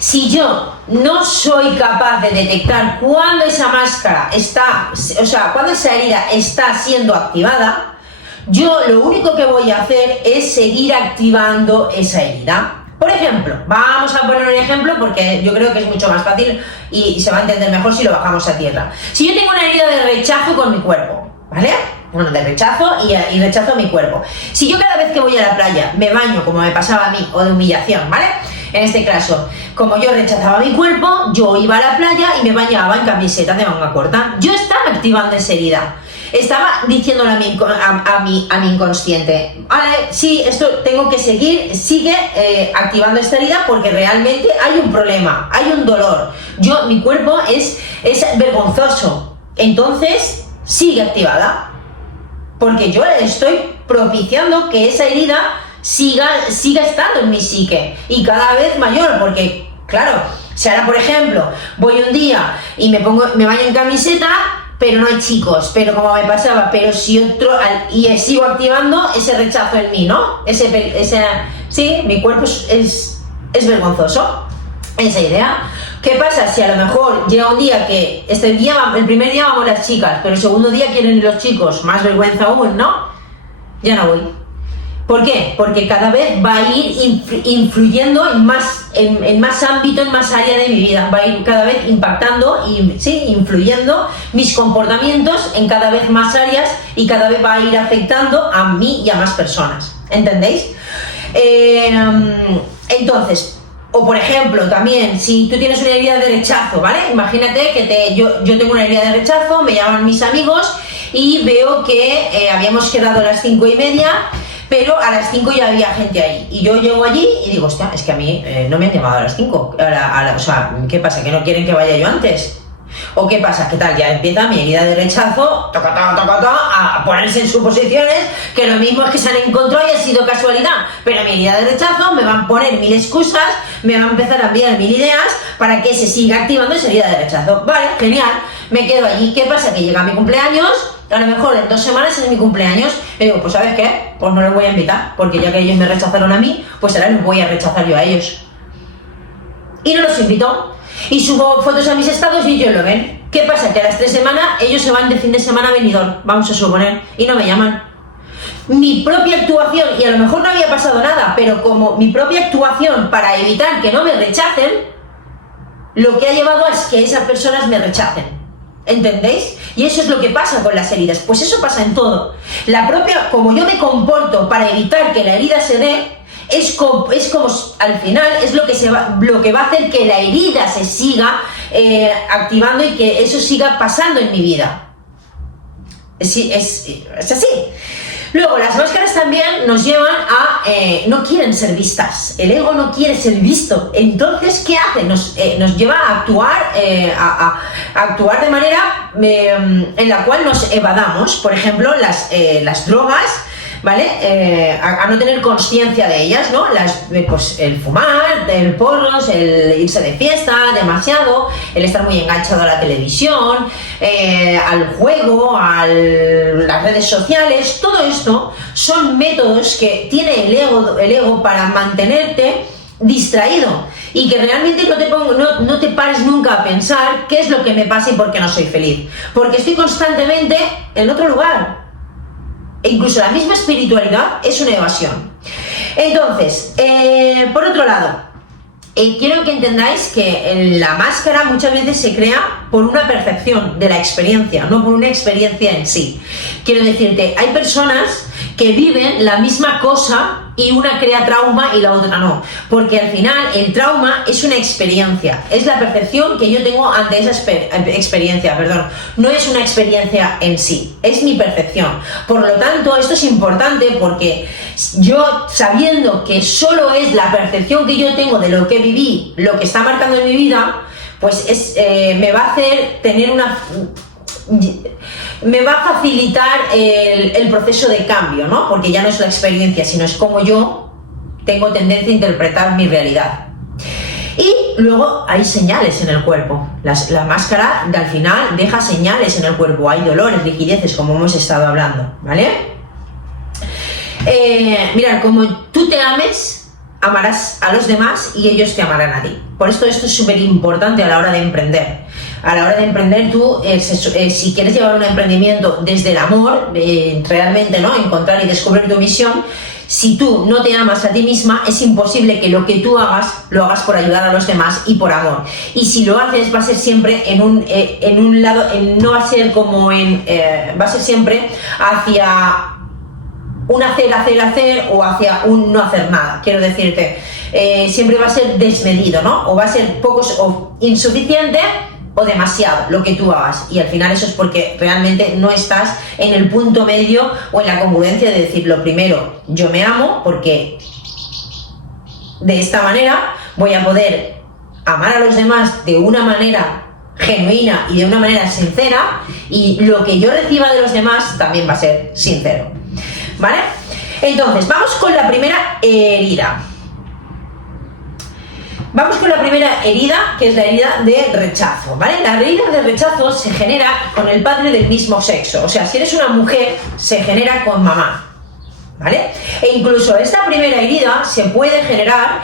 Si yo no soy capaz de detectar cuándo esa máscara cuándo esa herida está siendo activada, yo lo único que voy a hacer es seguir activando esa herida. Por ejemplo, vamos a poner un ejemplo porque yo creo que es mucho más fácil y se va a entender mejor si lo bajamos a tierra. Si yo tengo una herida de rechazo con mi cuerpo, ¿vale? Bueno, de rechazo y rechazo a mi cuerpo. Si yo cada vez que voy a la playa me baño como me pasaba a mí, o de humillación, ¿vale? En este caso, como yo rechazaba mi cuerpo, yo iba a la playa y me bañaba en camiseta de manga corta. Yo estaba activando esa herida. Estaba diciéndole a mi inconsciente, vale, sí, esto tengo que sigue activando esta herida porque realmente hay un problema, hay un dolor. Mi cuerpo es vergonzoso, entonces sigue activada, porque yo estoy propiciando que esa herida siga estando en mi psique y cada vez mayor, porque claro, si ahora por ejemplo voy un día y me baño en camiseta, pero no hay chicos, pero como me pasaba, pero si sigo activando ese rechazo en mí, ¿no? Sí, mi cuerpo es vergonzoso, esa idea. ¿Qué pasa si a lo mejor llega un día que el primer día vamos las chicas, pero el segundo día quieren ir los chicos, más vergüenza aún, ¿no? Ya no voy. ¿Por qué? Porque cada vez va a ir influyendo en más ámbito, en más área de mi vida. Va a ir cada vez impactando y sí, influyendo mis comportamientos en cada vez más áreas y cada vez va a ir afectando a mí y a más personas. ¿Entendéis? Entonces, o por ejemplo, también, si tú tienes una herida de rechazo, ¿vale? Imagínate que yo tengo una herida de rechazo, me llaman mis amigos y veo que habíamos quedado a las 5:30, pero a las 5 ya había gente ahí. Y yo llego allí y digo, hostia, es que a mí no me han llamado a las 5. O sea, ¿qué pasa? ¿Que no quieren que vaya yo antes? ¿O qué pasa? ¿Qué tal? Ya empieza mi herida de rechazo a ponerse en suposiciones, que lo mismo es que se han encontrado y ha sido casualidad. Pero mi herida de rechazo me van a poner mil excusas, me van a empezar a enviar mil ideas para que se siga activando esa herida de rechazo. Vale, genial, me quedo allí. ¿Qué pasa? Que llega mi cumpleaños, a lo mejor en 2 semanas es mi cumpleaños, y digo, pues ¿sabes qué? Pues no les voy a invitar, porque ya que ellos me rechazaron a mí, pues ahora los voy a rechazar yo a ellos. Y no los invito. Y subo fotos a mis estados y ellos lo ven. ¿Qué pasa? Que a las 3 semanas ellos se van de fin de semana a Benidorm, vamos a suponer, y no me llaman. Mi propia actuación, y a lo mejor no había pasado nada, pero como mi propia actuación para evitar que no me rechacen, lo que ha llevado es que esas personas me rechacen. ¿Entendéis? Y eso es lo que pasa con las heridas. Pues eso pasa en todo. Como yo me comporto para evitar que la herida se dé, es como al final es lo que va a hacer que la herida se siga activando y que eso siga pasando en mi vida. Es así. Luego, las máscaras también nos llevan a... no quieren ser vistas. El ego no quiere ser visto. Entonces, ¿qué hace? Nos lleva a actuar, a actuar de manera en la cual nos evadamos. Por ejemplo, las drogas, ¿vale? A no tener conciencia de ellas, ¿no? Pues el fumar, el porros, el irse de fiesta demasiado, el estar muy enganchado a la televisión, al juego, a las redes sociales. Todo esto son métodos que tiene el ego para mantenerte distraído y que realmente no te pares nunca a pensar qué es lo que me pasa y por qué no soy feliz, porque estoy constantemente en otro lugar. E incluso la misma espiritualidad es una evasión. Entonces, por otro lado, quiero que entendáis que la máscara muchas veces se crea por una percepción de la experiencia, no por una experiencia en sí. Quiero decirte, hay personas que viven la misma cosa y una crea trauma y la otra no, porque al final el trauma es una experiencia, es la percepción que yo tengo ante esa experiencia, no es una experiencia en sí, es mi percepción. Por lo tanto, esto es importante porque yo, sabiendo que solo es la percepción que yo tengo de lo que viví, lo que está marcando en mi vida, pues me va a hacer tener me va a facilitar el proceso de cambio, ¿no? Porque ya no es la experiencia, sino es como yo tengo tendencia a interpretar mi realidad. Y luego hay señales en el cuerpo. La máscara al final deja señales en el cuerpo. Hay dolores, rigideces, como hemos estado hablando, ¿vale? Mirad, como tú te ames, amarás a los demás y ellos te amarán a ti. Por esto es súper importante a la hora de emprender. A la hora de emprender tú, si quieres llevar un emprendimiento desde el amor, realmente, ¿no? Encontrar y descubrir tu misión, si tú no te amas a ti misma, es imposible que lo que tú hagas, lo hagas por ayudar a los demás y por amor. Y si lo haces, va a ser siempre en un lado, no va a ser como va a ser siempre hacia un hacer o hacia un no hacer nada. Quiero decirte, siempre va a ser desmedido, ¿no? O va a ser poco o insuficiente o demasiado lo que tú hagas, y al final eso es porque realmente no estás en el punto medio o en la congruencia de decir, lo primero, yo me amo porque de esta manera voy a poder amar a los demás de una manera genuina y de una manera sincera, y lo que yo reciba de los demás también va a ser sincero, ¿vale? Entonces, vamos con la primera herida. Vamos con la primera herida, que es la herida de rechazo, ¿vale? La herida de rechazo se genera con el padre del mismo sexo. O sea, si eres una mujer, se genera con mamá, ¿vale? E incluso esta primera herida se puede generar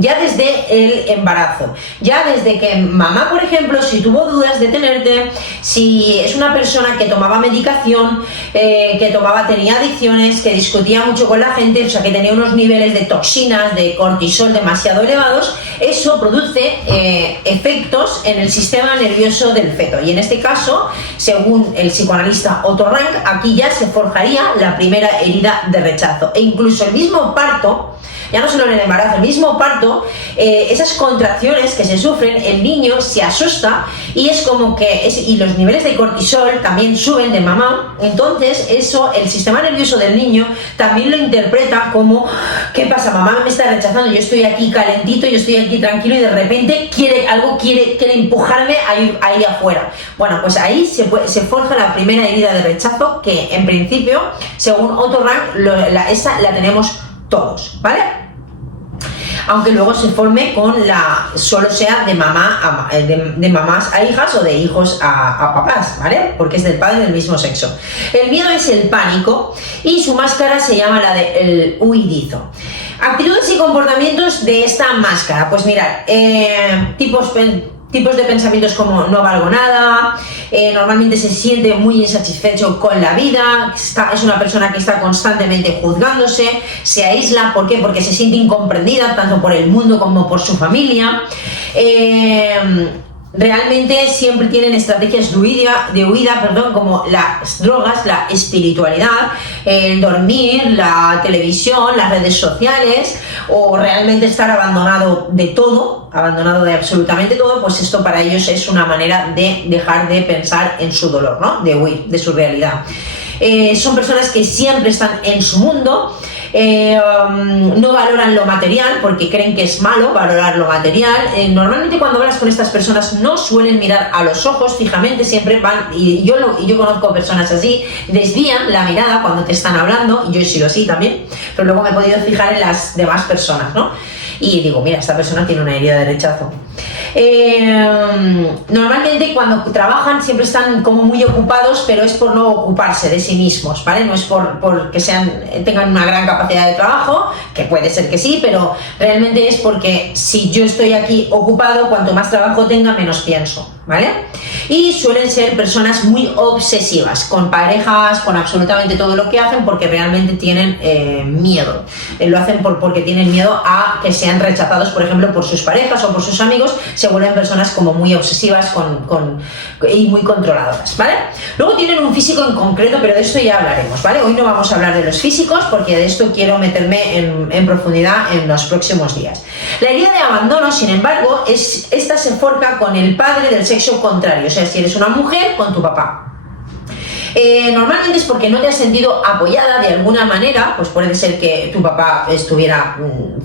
ya desde el embarazo, ya desde que mamá, por ejemplo, si tuvo dudas de tenerte, si es una persona que tomaba medicación, tenía adicciones, que discutía mucho con la gente, o sea, que tenía unos niveles de toxinas, de cortisol demasiado elevados, eso produce efectos en el sistema nervioso del feto. Y en este caso, según el psicoanalista Otto Rank, aquí ya se forjaría la primera herida de rechazo. E incluso el mismo parto, ya no solo en el embarazo, el mismo parto, esas contracciones que se sufren, el niño se asusta y es como que, y los niveles de cortisol también suben de mamá, entonces eso, el sistema nervioso del niño también lo interpreta como, ¿qué pasa? Mamá me está rechazando, yo estoy aquí calentito, yo estoy aquí tranquilo y de repente quiere empujarme ahí afuera. Bueno, pues ahí se forja la primera herida de rechazo que en principio, según Otto Rank, esa la tenemos todos, ¿vale? Aunque luego se forme solo sea de mamás a hijas o de hijos a papás, ¿vale? Porque es del padre del mismo sexo. El miedo es el pánico y su máscara se llama la del huidizo. Actitudes y comportamientos de esta máscara, pues mirad, tipos de pensamientos como no valgo nada, normalmente se siente muy insatisfecho con la vida, es una persona que está constantemente juzgándose, se aísla, ¿por qué? Porque se siente incomprendida tanto por el mundo como por su familia. Realmente siempre tienen estrategias de huida, como las drogas, la espiritualidad, el dormir, la televisión, las redes sociales, o realmente estar abandonado de todo, abandonado de absolutamente todo, pues esto para ellos es una manera de dejar de pensar en su dolor, ¿no? De huir de su realidad. Son personas que siempre están en su mundo, no valoran lo material porque creen que es malo valorar lo material. Normalmente cuando hablas con estas personas no suelen mirar a los ojos fijamente, siempre van, y yo conozco personas así, desvían la mirada cuando te están hablando, y yo he sido así también, pero luego me he podido fijar en las demás personas, ¿no? Y digo, mira, esta persona tiene una herida de rechazo. Normalmente cuando trabajan siempre están como muy ocupados, pero es por no ocuparse de sí mismos, ¿vale? No es por que tengan una gran capacidad de trabajo, que puede ser que sí, pero realmente es porque si yo estoy aquí ocupado, cuanto más trabajo tenga, menos pienso, ¿vale? Y suelen ser personas muy obsesivas, con parejas, con absolutamente todo lo que hacen, porque realmente tienen miedo. Lo hacen porque tienen miedo a que sean rechazados, por ejemplo, por sus parejas o por sus amigos. Se vuelven personas como muy obsesivas y muy controladoras, ¿vale? Luego tienen un físico en concreto, pero de esto ya hablaremos, ¿vale? Hoy no vamos a hablar de los físicos porque de esto quiero meterme en profundidad en los próximos días. La herida de abandono, sin embargo, esta se forja con el padre del sexo contrario, o sea, si eres una mujer, con tu papá. Normalmente es porque no te has sentido apoyada de alguna manera, pues puede ser que tu papá estuviera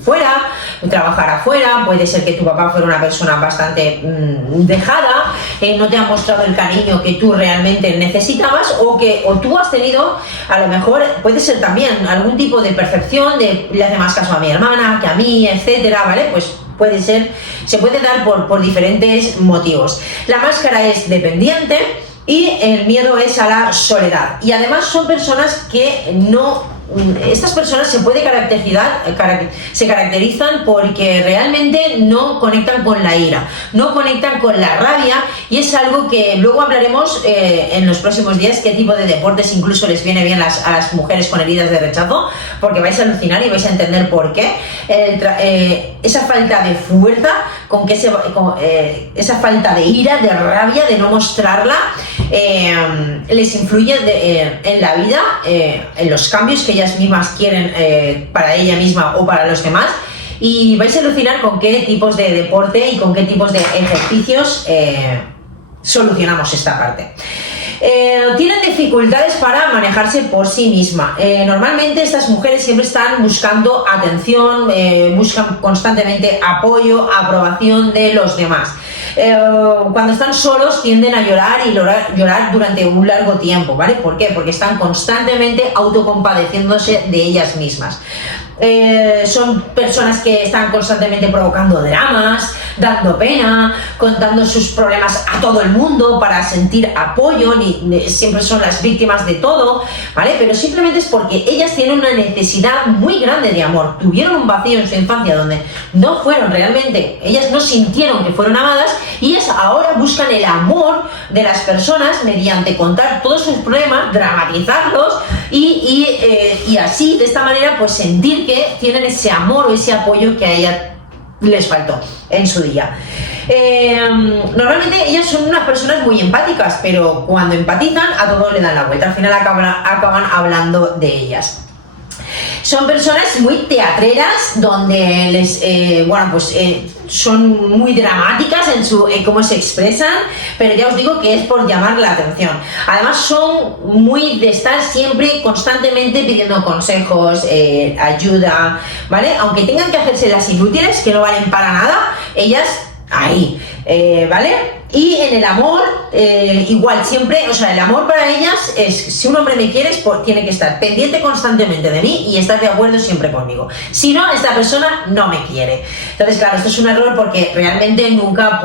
fuera, trabajara fuera, puede ser que tu papá fuera una persona bastante dejada, no te ha mostrado el cariño que tú realmente necesitabas, o tú has tenido, a lo mejor puede ser también algún tipo de percepción de le hace más caso a mi hermana que a mí, etcétera, ¿vale? Pues puede ser, se puede dar por diferentes motivos. La máscara es dependiente y el miedo es a la soledad. Y además son personas que estas personas se caracterizan porque realmente no conectan con la ira, no conectan con la rabia, y es algo que luego hablaremos en los próximos días, qué tipo de deportes incluso les viene bien a las mujeres con heridas de rechazo, porque vais a alucinar y vais a entender por qué. Esa falta de fuerza, esa falta de ira, de rabia, de no mostrarla, les influye en la vida, en los cambios que ellas mismas quieren para ella misma o para los demás, y vais a alucinar con qué tipos de deporte y con qué tipos de ejercicios solucionamos esta parte. Tienen dificultades para manejarse por sí misma. Normalmente estas mujeres siempre están buscando atención, buscan constantemente apoyo, aprobación de los demás. cuando están solos tienden a llorar y llorar durante un largo tiempo, ¿vale? ¿Por qué? Porque están constantemente autocompadeciéndose de ellas mismas. Son personas que están constantemente provocando dramas, dando pena, contando sus problemas a todo el mundo para sentir apoyo, siempre son las víctimas de todo, ¿vale? Pero simplemente es porque ellas tienen una necesidad muy grande de amor, tuvieron un vacío en su infancia donde no fueron realmente, ellas no sintieron que fueron amadas y ellas ahora buscan el amor de las personas mediante contar todos sus problemas, dramatizarlos y así, de esta manera, pues sentir que tienen ese amor o ese apoyo que a ella les faltó en su día. Normalmente ellas son unas personas muy empáticas, pero cuando empatizan a todos le dan la vuelta, al final acaban hablando de ellas. Son personas muy teatreras, donde son muy dramáticas en cómo se expresan, pero ya os digo que es por llamar la atención. Además son muy de estar siempre constantemente pidiendo consejos, ayuda, ¿vale? Aunque tengan que hacerse las inútiles, que no valen para nada, ellas ahí, ¿vale? Y en el amor, igual siempre, o sea, el amor para ellas es, si un hombre me quiere, tiene que estar pendiente constantemente de mí y estar de acuerdo siempre conmigo. Si no, esta persona no me quiere. Entonces, claro, esto es un error porque realmente nunca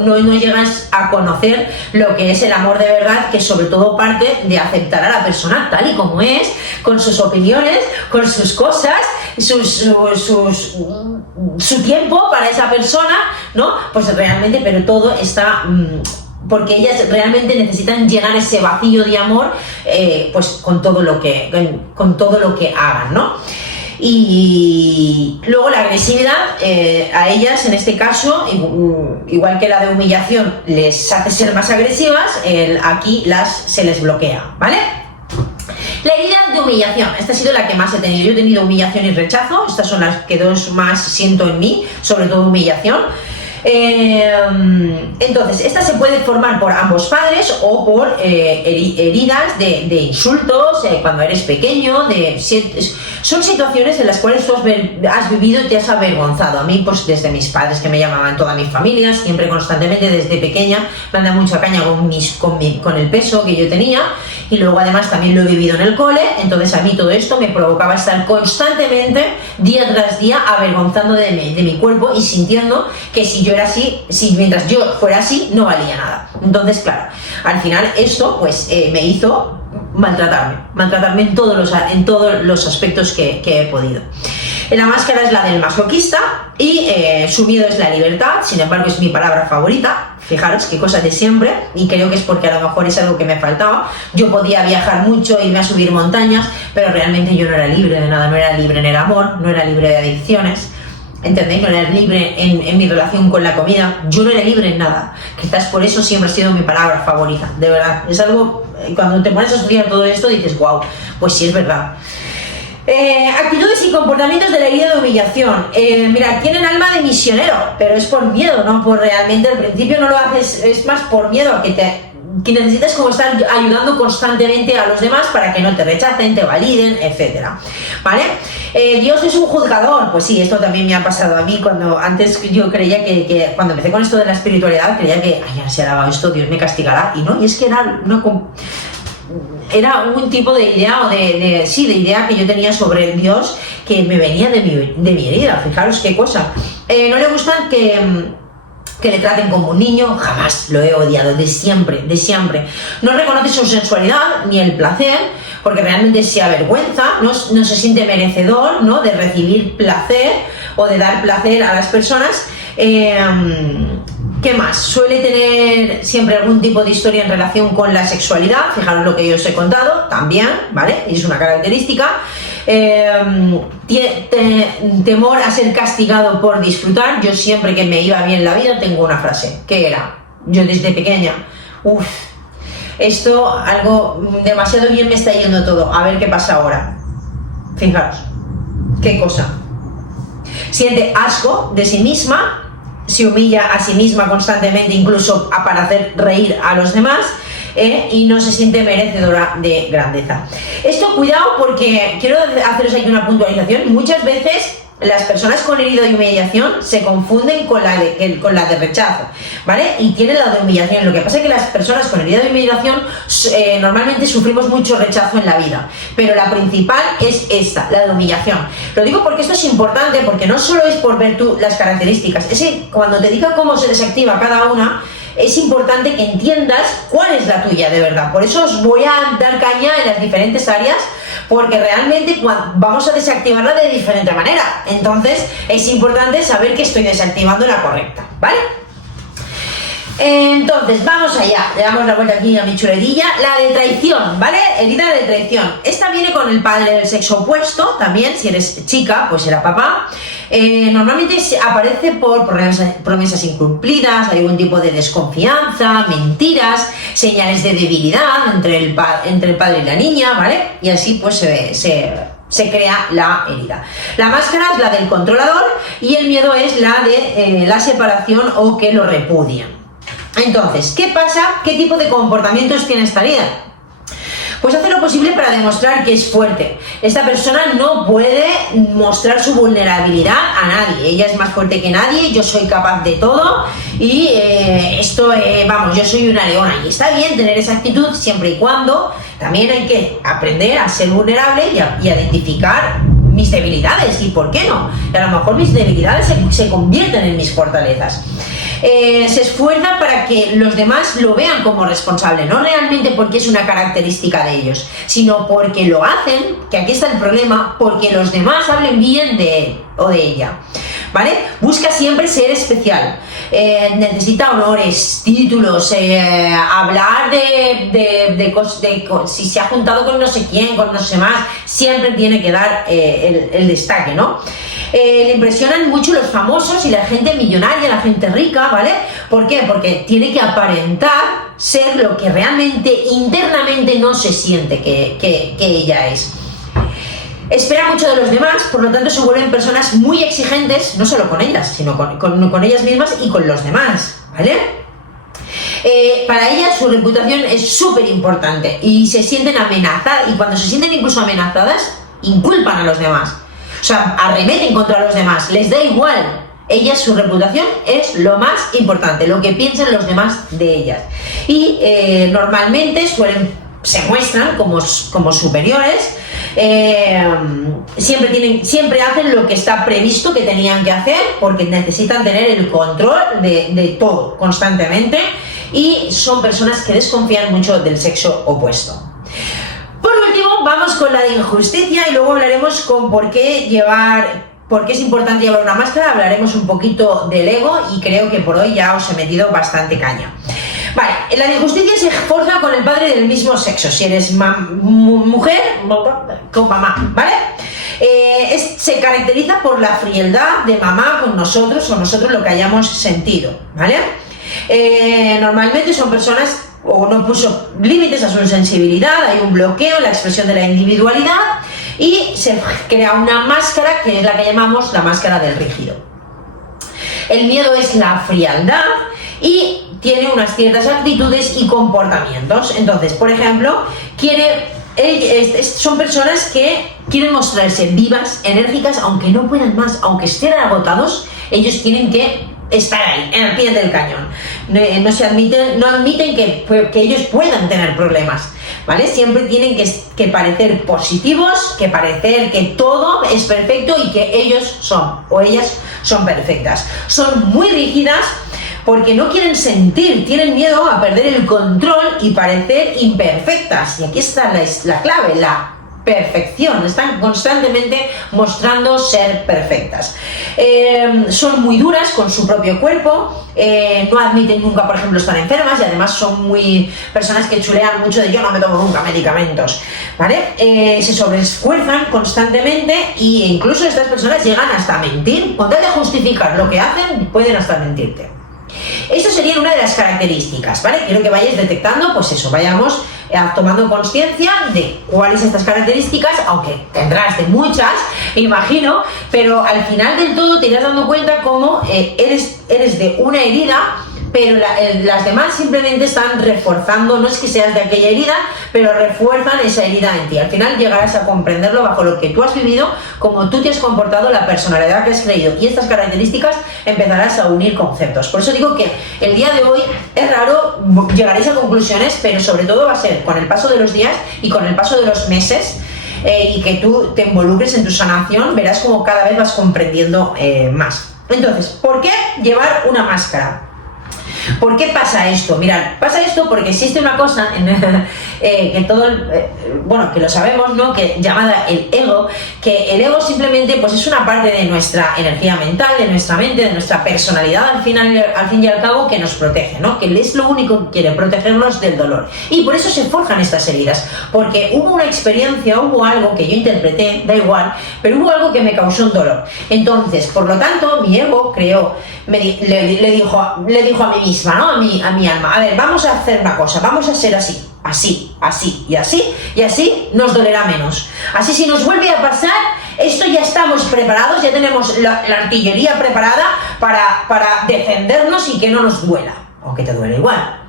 no llegas a conocer lo que es el amor de verdad, que sobre todo parte de aceptar a la persona tal y como es, con sus opiniones, con sus cosas, su tiempo para esa persona, ¿no? Pues realmente, pero todo está porque ellas realmente necesitan llenar ese vacío de amor, pues con todo lo que hagan, ¿no? Y luego la agresividad, a ellas en este caso, igual que la de humillación les hace ser más agresivas, aquí se les bloquea, ¿vale? La herida de humillación, esta ha sido la que más he tenido. Yo he tenido humillación y rechazo, estas son las que dos más siento en mí, sobre todo humillación. Entonces, esta se puede formar por ambos padres o por heridas de insultos cuando eres pequeño, son situaciones en las cuales tú has vivido y te has avergonzado. A mí, pues desde mis padres, que me llamaban toda mi familia, siempre constantemente desde pequeña me han dado mucha caña con el peso que yo tenía, y luego además también lo he vivido en el cole. Entonces a mí todo esto me provocaba estar constantemente, día tras día, avergonzando de mi cuerpo y sintiendo que si yo era así, mientras yo fuera así, no valía nada. Entonces, claro, al final esto pues me hizo maltratarme en todos los aspectos que he podido. La máscara es la del masoquista y su miedo es la libertad, sin embargo es mi palabra favorita. Fijaros qué cosa de siempre, y creo que es porque a lo mejor es algo que me faltaba. Yo podía viajar mucho, irme a subir montañas, pero realmente yo no era libre de nada, no era libre en el amor, no era libre de adicciones, ¿entendéis? No era libre en mi relación con la comida, yo no era libre en nada. Quizás por eso siempre ha sido mi palabra favorita, de verdad. Es algo, cuando te pones a estudiar todo esto dices, wow, pues sí es verdad. Actitudes y comportamientos de la herida de humillación. Mira, tienen alma de misionero, pero es por miedo, no por realmente. Al principio no lo haces, es más por miedo a que necesitas como estar ayudando constantemente a los demás para que no te rechacen, te validen, etcétera, ¿vale? Dios es un juzgador. Pues sí, esto también me ha pasado a mí. Antes yo creía que cuando empecé con esto de la espiritualidad, creía que, ay, ya se ha dado esto, Dios me castigará, y no, y es que era un tipo de idea de idea que yo tenía sobre el Dios que me venía de mi herida. Fijaros qué cosa. No le gustan que le traten como un niño, jamás, lo he odiado, de siempre. No reconoce su sensualidad ni el placer, porque realmente se avergüenza, no se siente merecedor, ¿no?, de recibir placer o de dar placer a las personas. ¿Qué más? Suele tener siempre algún tipo de historia en relación con la sexualidad, fijaros lo que yo os he contado, también, ¿vale? Y es una característica. Temor a ser castigado por disfrutar. Yo siempre que me iba bien la vida tengo una frase, que era, yo desde pequeña, esto, algo demasiado bien me está yendo todo, a ver qué pasa ahora. Fijaros, qué cosa. Siente asco de sí misma, se humilla a sí misma constantemente, incluso para hacer reír a los demás, y no se siente merecedora de grandeza. Esto, cuidado, porque quiero haceros aquí una puntualización. Muchas veces las personas con herida de humillación se confunden con la de rechazo, ¿vale? Y tienen la de humillación. Lo que pasa es que las personas con herida de humillación normalmente sufrimos mucho rechazo en la vida, pero la principal es esta, la de humillación. Lo digo porque esto es importante, porque no solo es por ver tú las características, es que cuando te diga cómo se desactiva cada una, es importante que entiendas cuál es la tuya de verdad. Por eso os voy a dar caña en las diferentes áreas, porque realmente vamos a desactivarla de diferente manera. Entonces es importante saber que estoy desactivando la correcta, ¿vale? Entonces, vamos allá. Le damos la vuelta aquí a mi chuletilla. La de traición, ¿vale? Herida de traición. Esta viene con el padre del sexo opuesto, también, si eres chica, pues será papá. Normalmente aparece por promesas incumplidas, algún tipo de desconfianza, mentiras, señales de debilidad entre el padre y la niña, ¿vale? Y así pues se crea la herida. La máscara es la del controlador y el miedo es la de la separación o que lo repudian. Entonces, ¿qué pasa? ¿Qué tipo de comportamientos tiene esta herida? Pues hace lo posible para demostrar que es fuerte. Esta persona no puede mostrar su vulnerabilidad a nadie. Ella es más fuerte que nadie, yo soy capaz de todo y yo soy una leona. Y está bien tener esa actitud siempre y cuando también hay que aprender a ser vulnerable y a identificar mis debilidades. ¿Y por qué no? Y a lo mejor mis debilidades se convierten en mis fortalezas. Se esfuerza para que los demás lo vean como responsable, no realmente porque es una característica de ellos, sino porque lo hacen, que aquí está el problema, porque los demás hablen bien de él o de ella, ¿vale? Busca siempre ser especial, necesita honores, títulos, hablar si se ha juntado con no sé quién, con no sé más, siempre tiene que dar el destaque, ¿no? Le impresionan mucho los famosos y la gente millonaria, la gente rica, ¿vale? ¿Por qué? Porque tiene que aparentar ser lo que realmente internamente no se siente que ella es. Espera mucho de los demás, por lo tanto se vuelven personas muy exigentes, no solo con ellas, sino con ellas mismas y con los demás, ¿vale? Para ellas su reputación es súper importante y se sienten amenazadas, y cuando se sienten incluso amenazadas, inculpan a los demás. O sea, arremeten contra los demás, les da igual. Ellas, su reputación es lo más importante, lo que piensan los demás de ellas. Y normalmente se muestran como superiores, siempre hacen lo que está previsto que tenían que hacer, porque necesitan tener el control de todo constantemente, y son personas que desconfían mucho del sexo opuesto. Por último, vamos con la de injusticia y luego hablaremos con por qué es importante llevar una máscara. Hablaremos un poquito del ego y creo que por hoy ya os he metido bastante caña. Vale, la de injusticia se forja con el padre del mismo sexo. Si eres mujer, con mamá, ¿vale? Se caracteriza por la frialdad de mamá con nosotros o nosotros lo que hayamos sentido, ¿vale? Normalmente son personas o no puso límites a su sensibilidad, hay un bloqueo en la expresión de la individualidad y se crea una máscara que es la que llamamos la máscara del rígido. El miedo es la frialdad y tiene unas ciertas actitudes y comportamientos. Entonces, por ejemplo, son personas que quieren mostrarse vivas, enérgicas, aunque no puedan más, aunque estén agotados, ellos tienen que estar ahí, en el pie del cañón. No admiten que ellos puedan tener problemas, ¿vale? Siempre tienen que parecer positivos, que parecer que todo es perfecto y que ellos o ellas son perfectas. Son muy rígidas porque no quieren sentir, tienen miedo a perder el control y parecer imperfectas. Y aquí está la clave, la perfección. Están constantemente mostrando ser perfectas. Son muy duras con su propio cuerpo, no admiten nunca, por ejemplo, estar enfermas, y además son muy personas que chulean mucho de yo no me tomo nunca medicamentos, ¿vale? Se sobreesfuerzan constantemente e incluso estas personas llegan hasta a mentir. Con tal de justificar lo que hacen, pueden hasta mentirte. Eso sería una de las características, ¿vale? Quiero que vayáis detectando, pues eso, vayamos tomando conciencia de cuáles estas características, aunque tendrás de muchas, imagino, pero al final del todo te irás dando cuenta cómo eres de una herida pero las demás simplemente están reforzando, no es que seas de aquella herida, pero refuerzan esa herida en ti. Al final llegarás a comprenderlo bajo lo que tú has vivido, cómo tú te has comportado, la personalidad que has creído, y estas características empezarás a unir conceptos. Por eso digo que el día de hoy es raro, llegaréis a conclusiones, pero sobre todo va a ser con el paso de los días y con el paso de los meses, y que tú te involucres en tu sanación, verás como cada vez vas comprendiendo más. Entonces, ¿por qué llevar una máscara? ¿Por qué pasa esto? Mirad, pasa esto porque existe una cosa que todo, bueno, que lo sabemos, ¿no? Que llamada el ego, que el ego simplemente pues es una parte de nuestra energía mental, de nuestra mente, de nuestra personalidad al fin y al cabo, que nos protege, ¿no? Que es lo único que quiere, protegernos del dolor. Y por eso se forjan estas heridas, porque hubo una experiencia, hubo algo que yo interpreté, da igual, pero hubo algo que me causó un dolor. Entonces, por lo tanto, mi ego creó, le dijo a mí misma, ¿no? A mi alma, a ver, vamos a hacer una cosa, vamos a ser así, así, así y así, y así nos dolerá menos. Así, si nos vuelve a pasar, esto ya estamos preparados, ya tenemos la artillería preparada para defendernos y que no nos duela, aunque te duele igual.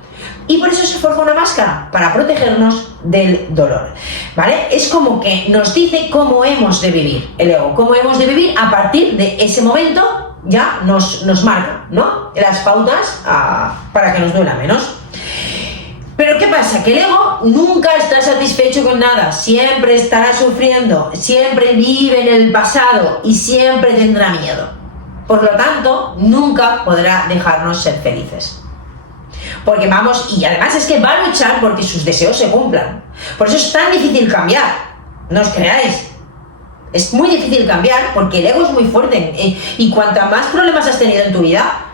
Y por eso se forja una máscara, para protegernos del dolor, ¿vale? Es como que nos dice cómo hemos de vivir, el ego, cómo hemos de vivir a partir de ese momento. Ya nos marca, ¿no? Las pautas para que nos duela menos. Pero ¿qué pasa? Que el ego nunca está satisfecho con nada, siempre estará sufriendo, siempre vive en el pasado y siempre tendrá miedo. Por lo tanto, nunca podrá dejarnos ser felices. Porque vamos, y además es que va a luchar porque sus deseos se cumplan. Por eso es tan difícil cambiar, no os creáis. Es muy difícil cambiar porque el ego es muy fuerte, y cuanta más problemas has tenido en tu vida,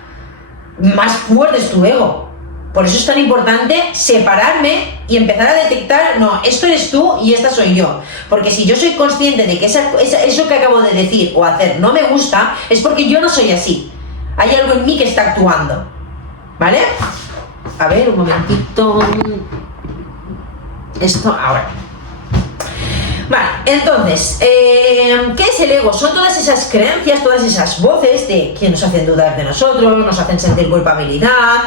más fuerte es tu ego. Por eso es tan importante separarme y empezar a detectar, no, esto eres tú y esta soy yo. Porque si yo soy consciente de que eso que acabo de decir o hacer no me gusta, es porque yo no soy así. Hay algo en mí que está actuando, ¿vale? A ver, un momentito. Esto, ahora. Vale, entonces, ¿qué es el ego? Son todas esas creencias, todas esas voces que nos hacen dudar de nosotros, nos hacen sentir culpabilidad,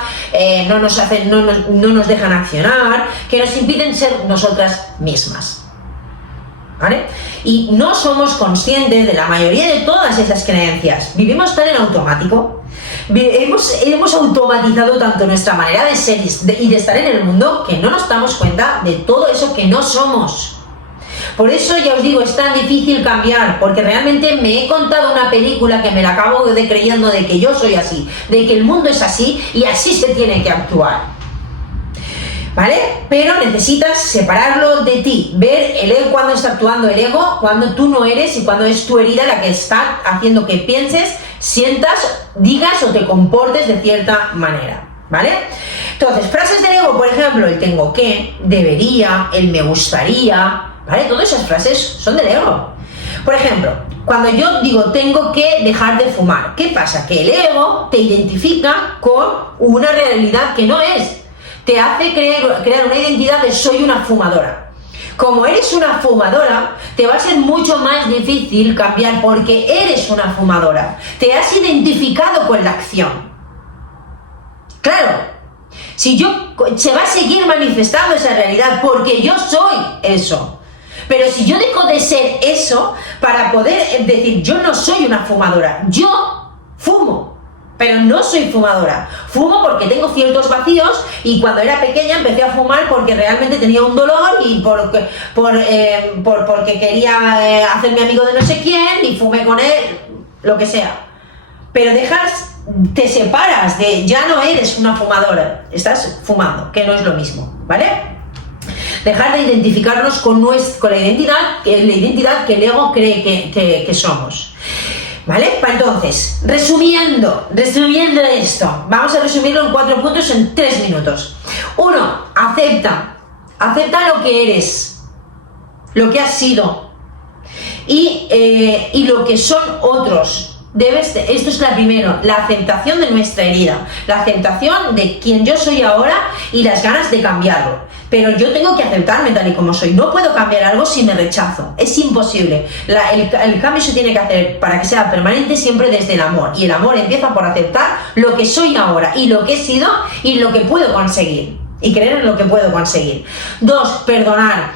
no nos dejan accionar, que nos impiden ser nosotras mismas, ¿vale? Y no somos conscientes de la mayoría de todas esas creencias. Vivimos tan en automático, hemos automatizado tanto nuestra manera de ser y de estar en el mundo, que no nos damos cuenta de todo eso que no somos. Por eso ya os digo, es tan difícil cambiar, porque realmente me he contado una película que me la acabo de creyendo de que yo soy así, de que el mundo es así y así se tiene que actuar, ¿vale? Pero necesitas separarlo de ti, ver el ego cuando está actuando el ego, cuando tú no eres y cuando es tu herida la que está haciendo que pienses, sientas, digas o te comportes de cierta manera, ¿vale? Entonces, frases del ego, por ejemplo, el tengo que, debería, el me gustaría, ¿vale? Todas esas frases son del ego. Por ejemplo, cuando yo digo tengo que dejar de fumar, ¿qué pasa? Que el ego te identifica con una realidad que no es. Te hace crear una identidad de soy una fumadora. Como eres una fumadora, te va a ser mucho más difícil cambiar porque eres una fumadora. Te has identificado con la acción. Claro, se va a seguir manifestando esa realidad porque yo soy eso. Pero si yo dejo de ser eso para poder decir yo no soy una fumadora, yo fumo, pero no soy fumadora. Fumo porque tengo ciertos vacíos y cuando era pequeña empecé a fumar porque realmente tenía un dolor y porque quería hacerme amigo de no sé quién y fumé con él, lo que sea. Pero te separas de ya no eres una fumadora, estás fumando, que no es lo mismo, ¿vale? Dejar de identificarnos con la identidad que el ego cree que somos, ¿vale? Entonces, resumiendo esto, vamos a resumirlo en 4 puntos en 3 minutos. 1. Acepta lo que eres, lo que has sido y lo que son otros. Esto es la primera, la aceptación de nuestra herida, la aceptación de quien yo soy ahora y las ganas de cambiarlo. pero yo tengo que aceptarme tal y como soy. No puedo cambiar algo si me rechazo, es imposible. El cambio se tiene que hacer para que sea permanente siempre desde el amor, y el amor empieza por aceptar lo que soy ahora y lo que he sido y lo que puedo conseguir, y creer en lo que puedo conseguir. 2, perdonar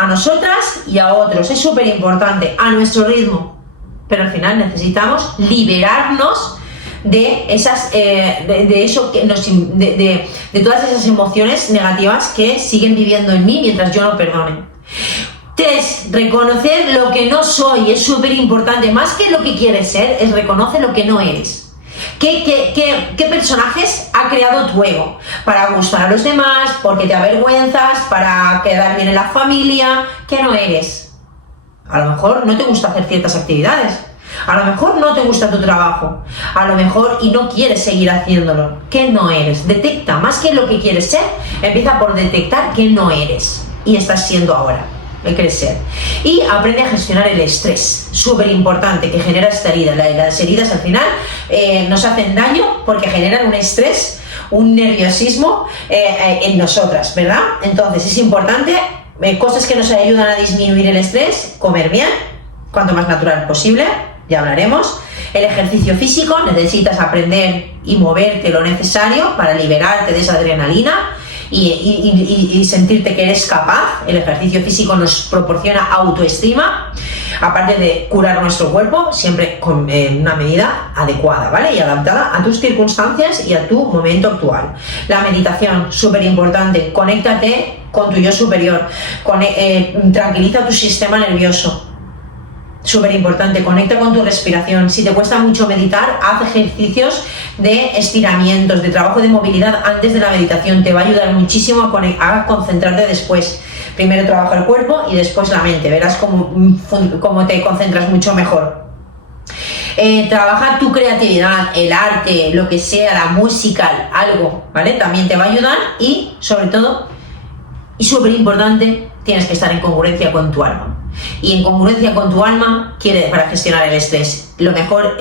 a nosotras y a otros, es súper importante, a nuestro ritmo, pero al final necesitamos liberarnos de esas de todas esas emociones negativas que siguen viviendo en mí mientras yo no perdone. 3, reconocer lo que no soy, es súper importante, más que lo que quieres ser, es reconocer lo que no eres. ¿Qué personajes ha creado tu ego? Para gustar a los demás, porque te avergüenzas, para quedar bien en la familia. ¿Qué no eres? A lo mejor no te gusta hacer ciertas actividades, a lo mejor no te gusta tu trabajo, a lo mejor y no quieres seguir haciéndolo. ¿Qué no eres? Detecta, más que lo que quieres ser, empieza por detectar qué no eres y estás siendo ahora, lo que quieres ser. Y aprende a gestionar el estrés, súper importante, que genera esta herida. Las heridas al final nos hacen daño porque generan un estrés, un nerviosismo en nosotras, ¿verdad? Entonces es importante, cosas que nos ayudan a disminuir el estrés: comer bien, cuanto más natural posible, ya hablaremos. El ejercicio físico, necesitas aprender y moverte lo necesario para liberarte de esa adrenalina y sentirte que eres capaz. El ejercicio físico nos proporciona autoestima, aparte de curar nuestro cuerpo, siempre con una medida adecuada, ¿vale? Y adaptada a tus circunstancias y a tu momento actual. La meditación, súper importante, conéctate con tu yo superior, tranquiliza tu sistema nervioso. Súper importante, conecta con tu respiración. Si te cuesta mucho meditar, haz ejercicios de estiramientos, de trabajo de movilidad antes de la meditación. Te va a ayudar muchísimo a concentrarte después. Primero trabaja el cuerpo y después la mente. Verás cómo te concentras mucho mejor. Trabaja tu creatividad, el arte, lo que sea, la música, algo, ¿vale? También te va a ayudar y, sobre todo, y súper importante, tienes que estar en congruencia con tu alma. Y en congruencia con tu alma, para gestionar el estrés, lo mejor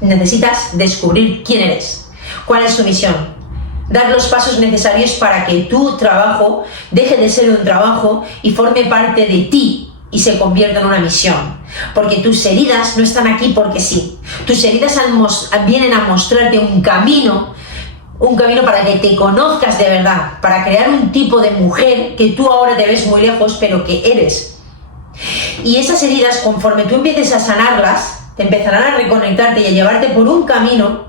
necesitas descubrir quién eres, cuál es tu misión, dar los pasos necesarios para que tu trabajo deje de ser un trabajo y forme parte de ti y se convierta en una misión. Porque tus heridas no están aquí porque sí, tus heridas vienen a mostrarte un camino para que te conozcas de verdad, para crear un tipo de mujer que tú ahora te ves muy lejos, pero que eres. Y esas heridas, conforme tú empieces a sanarlas, te empezarán a reconectarte y a llevarte por un camino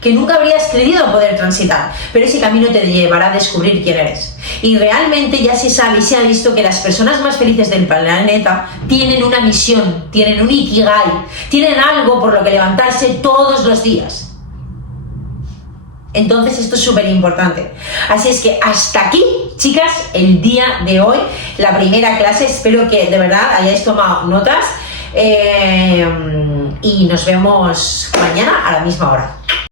que nunca habrías creído poder transitar, pero ese camino te llevará a descubrir quién eres. Y realmente ya se sabe y se ha visto que las personas más felices del planeta tienen una misión, tienen un ikigai, tienen algo por lo que levantarse todos los días. Entonces esto es súper importante. Así es que hasta aquí, chicas, el día de hoy, la primera clase. Espero que de verdad hayáis tomado notas y nos vemos mañana a la misma hora.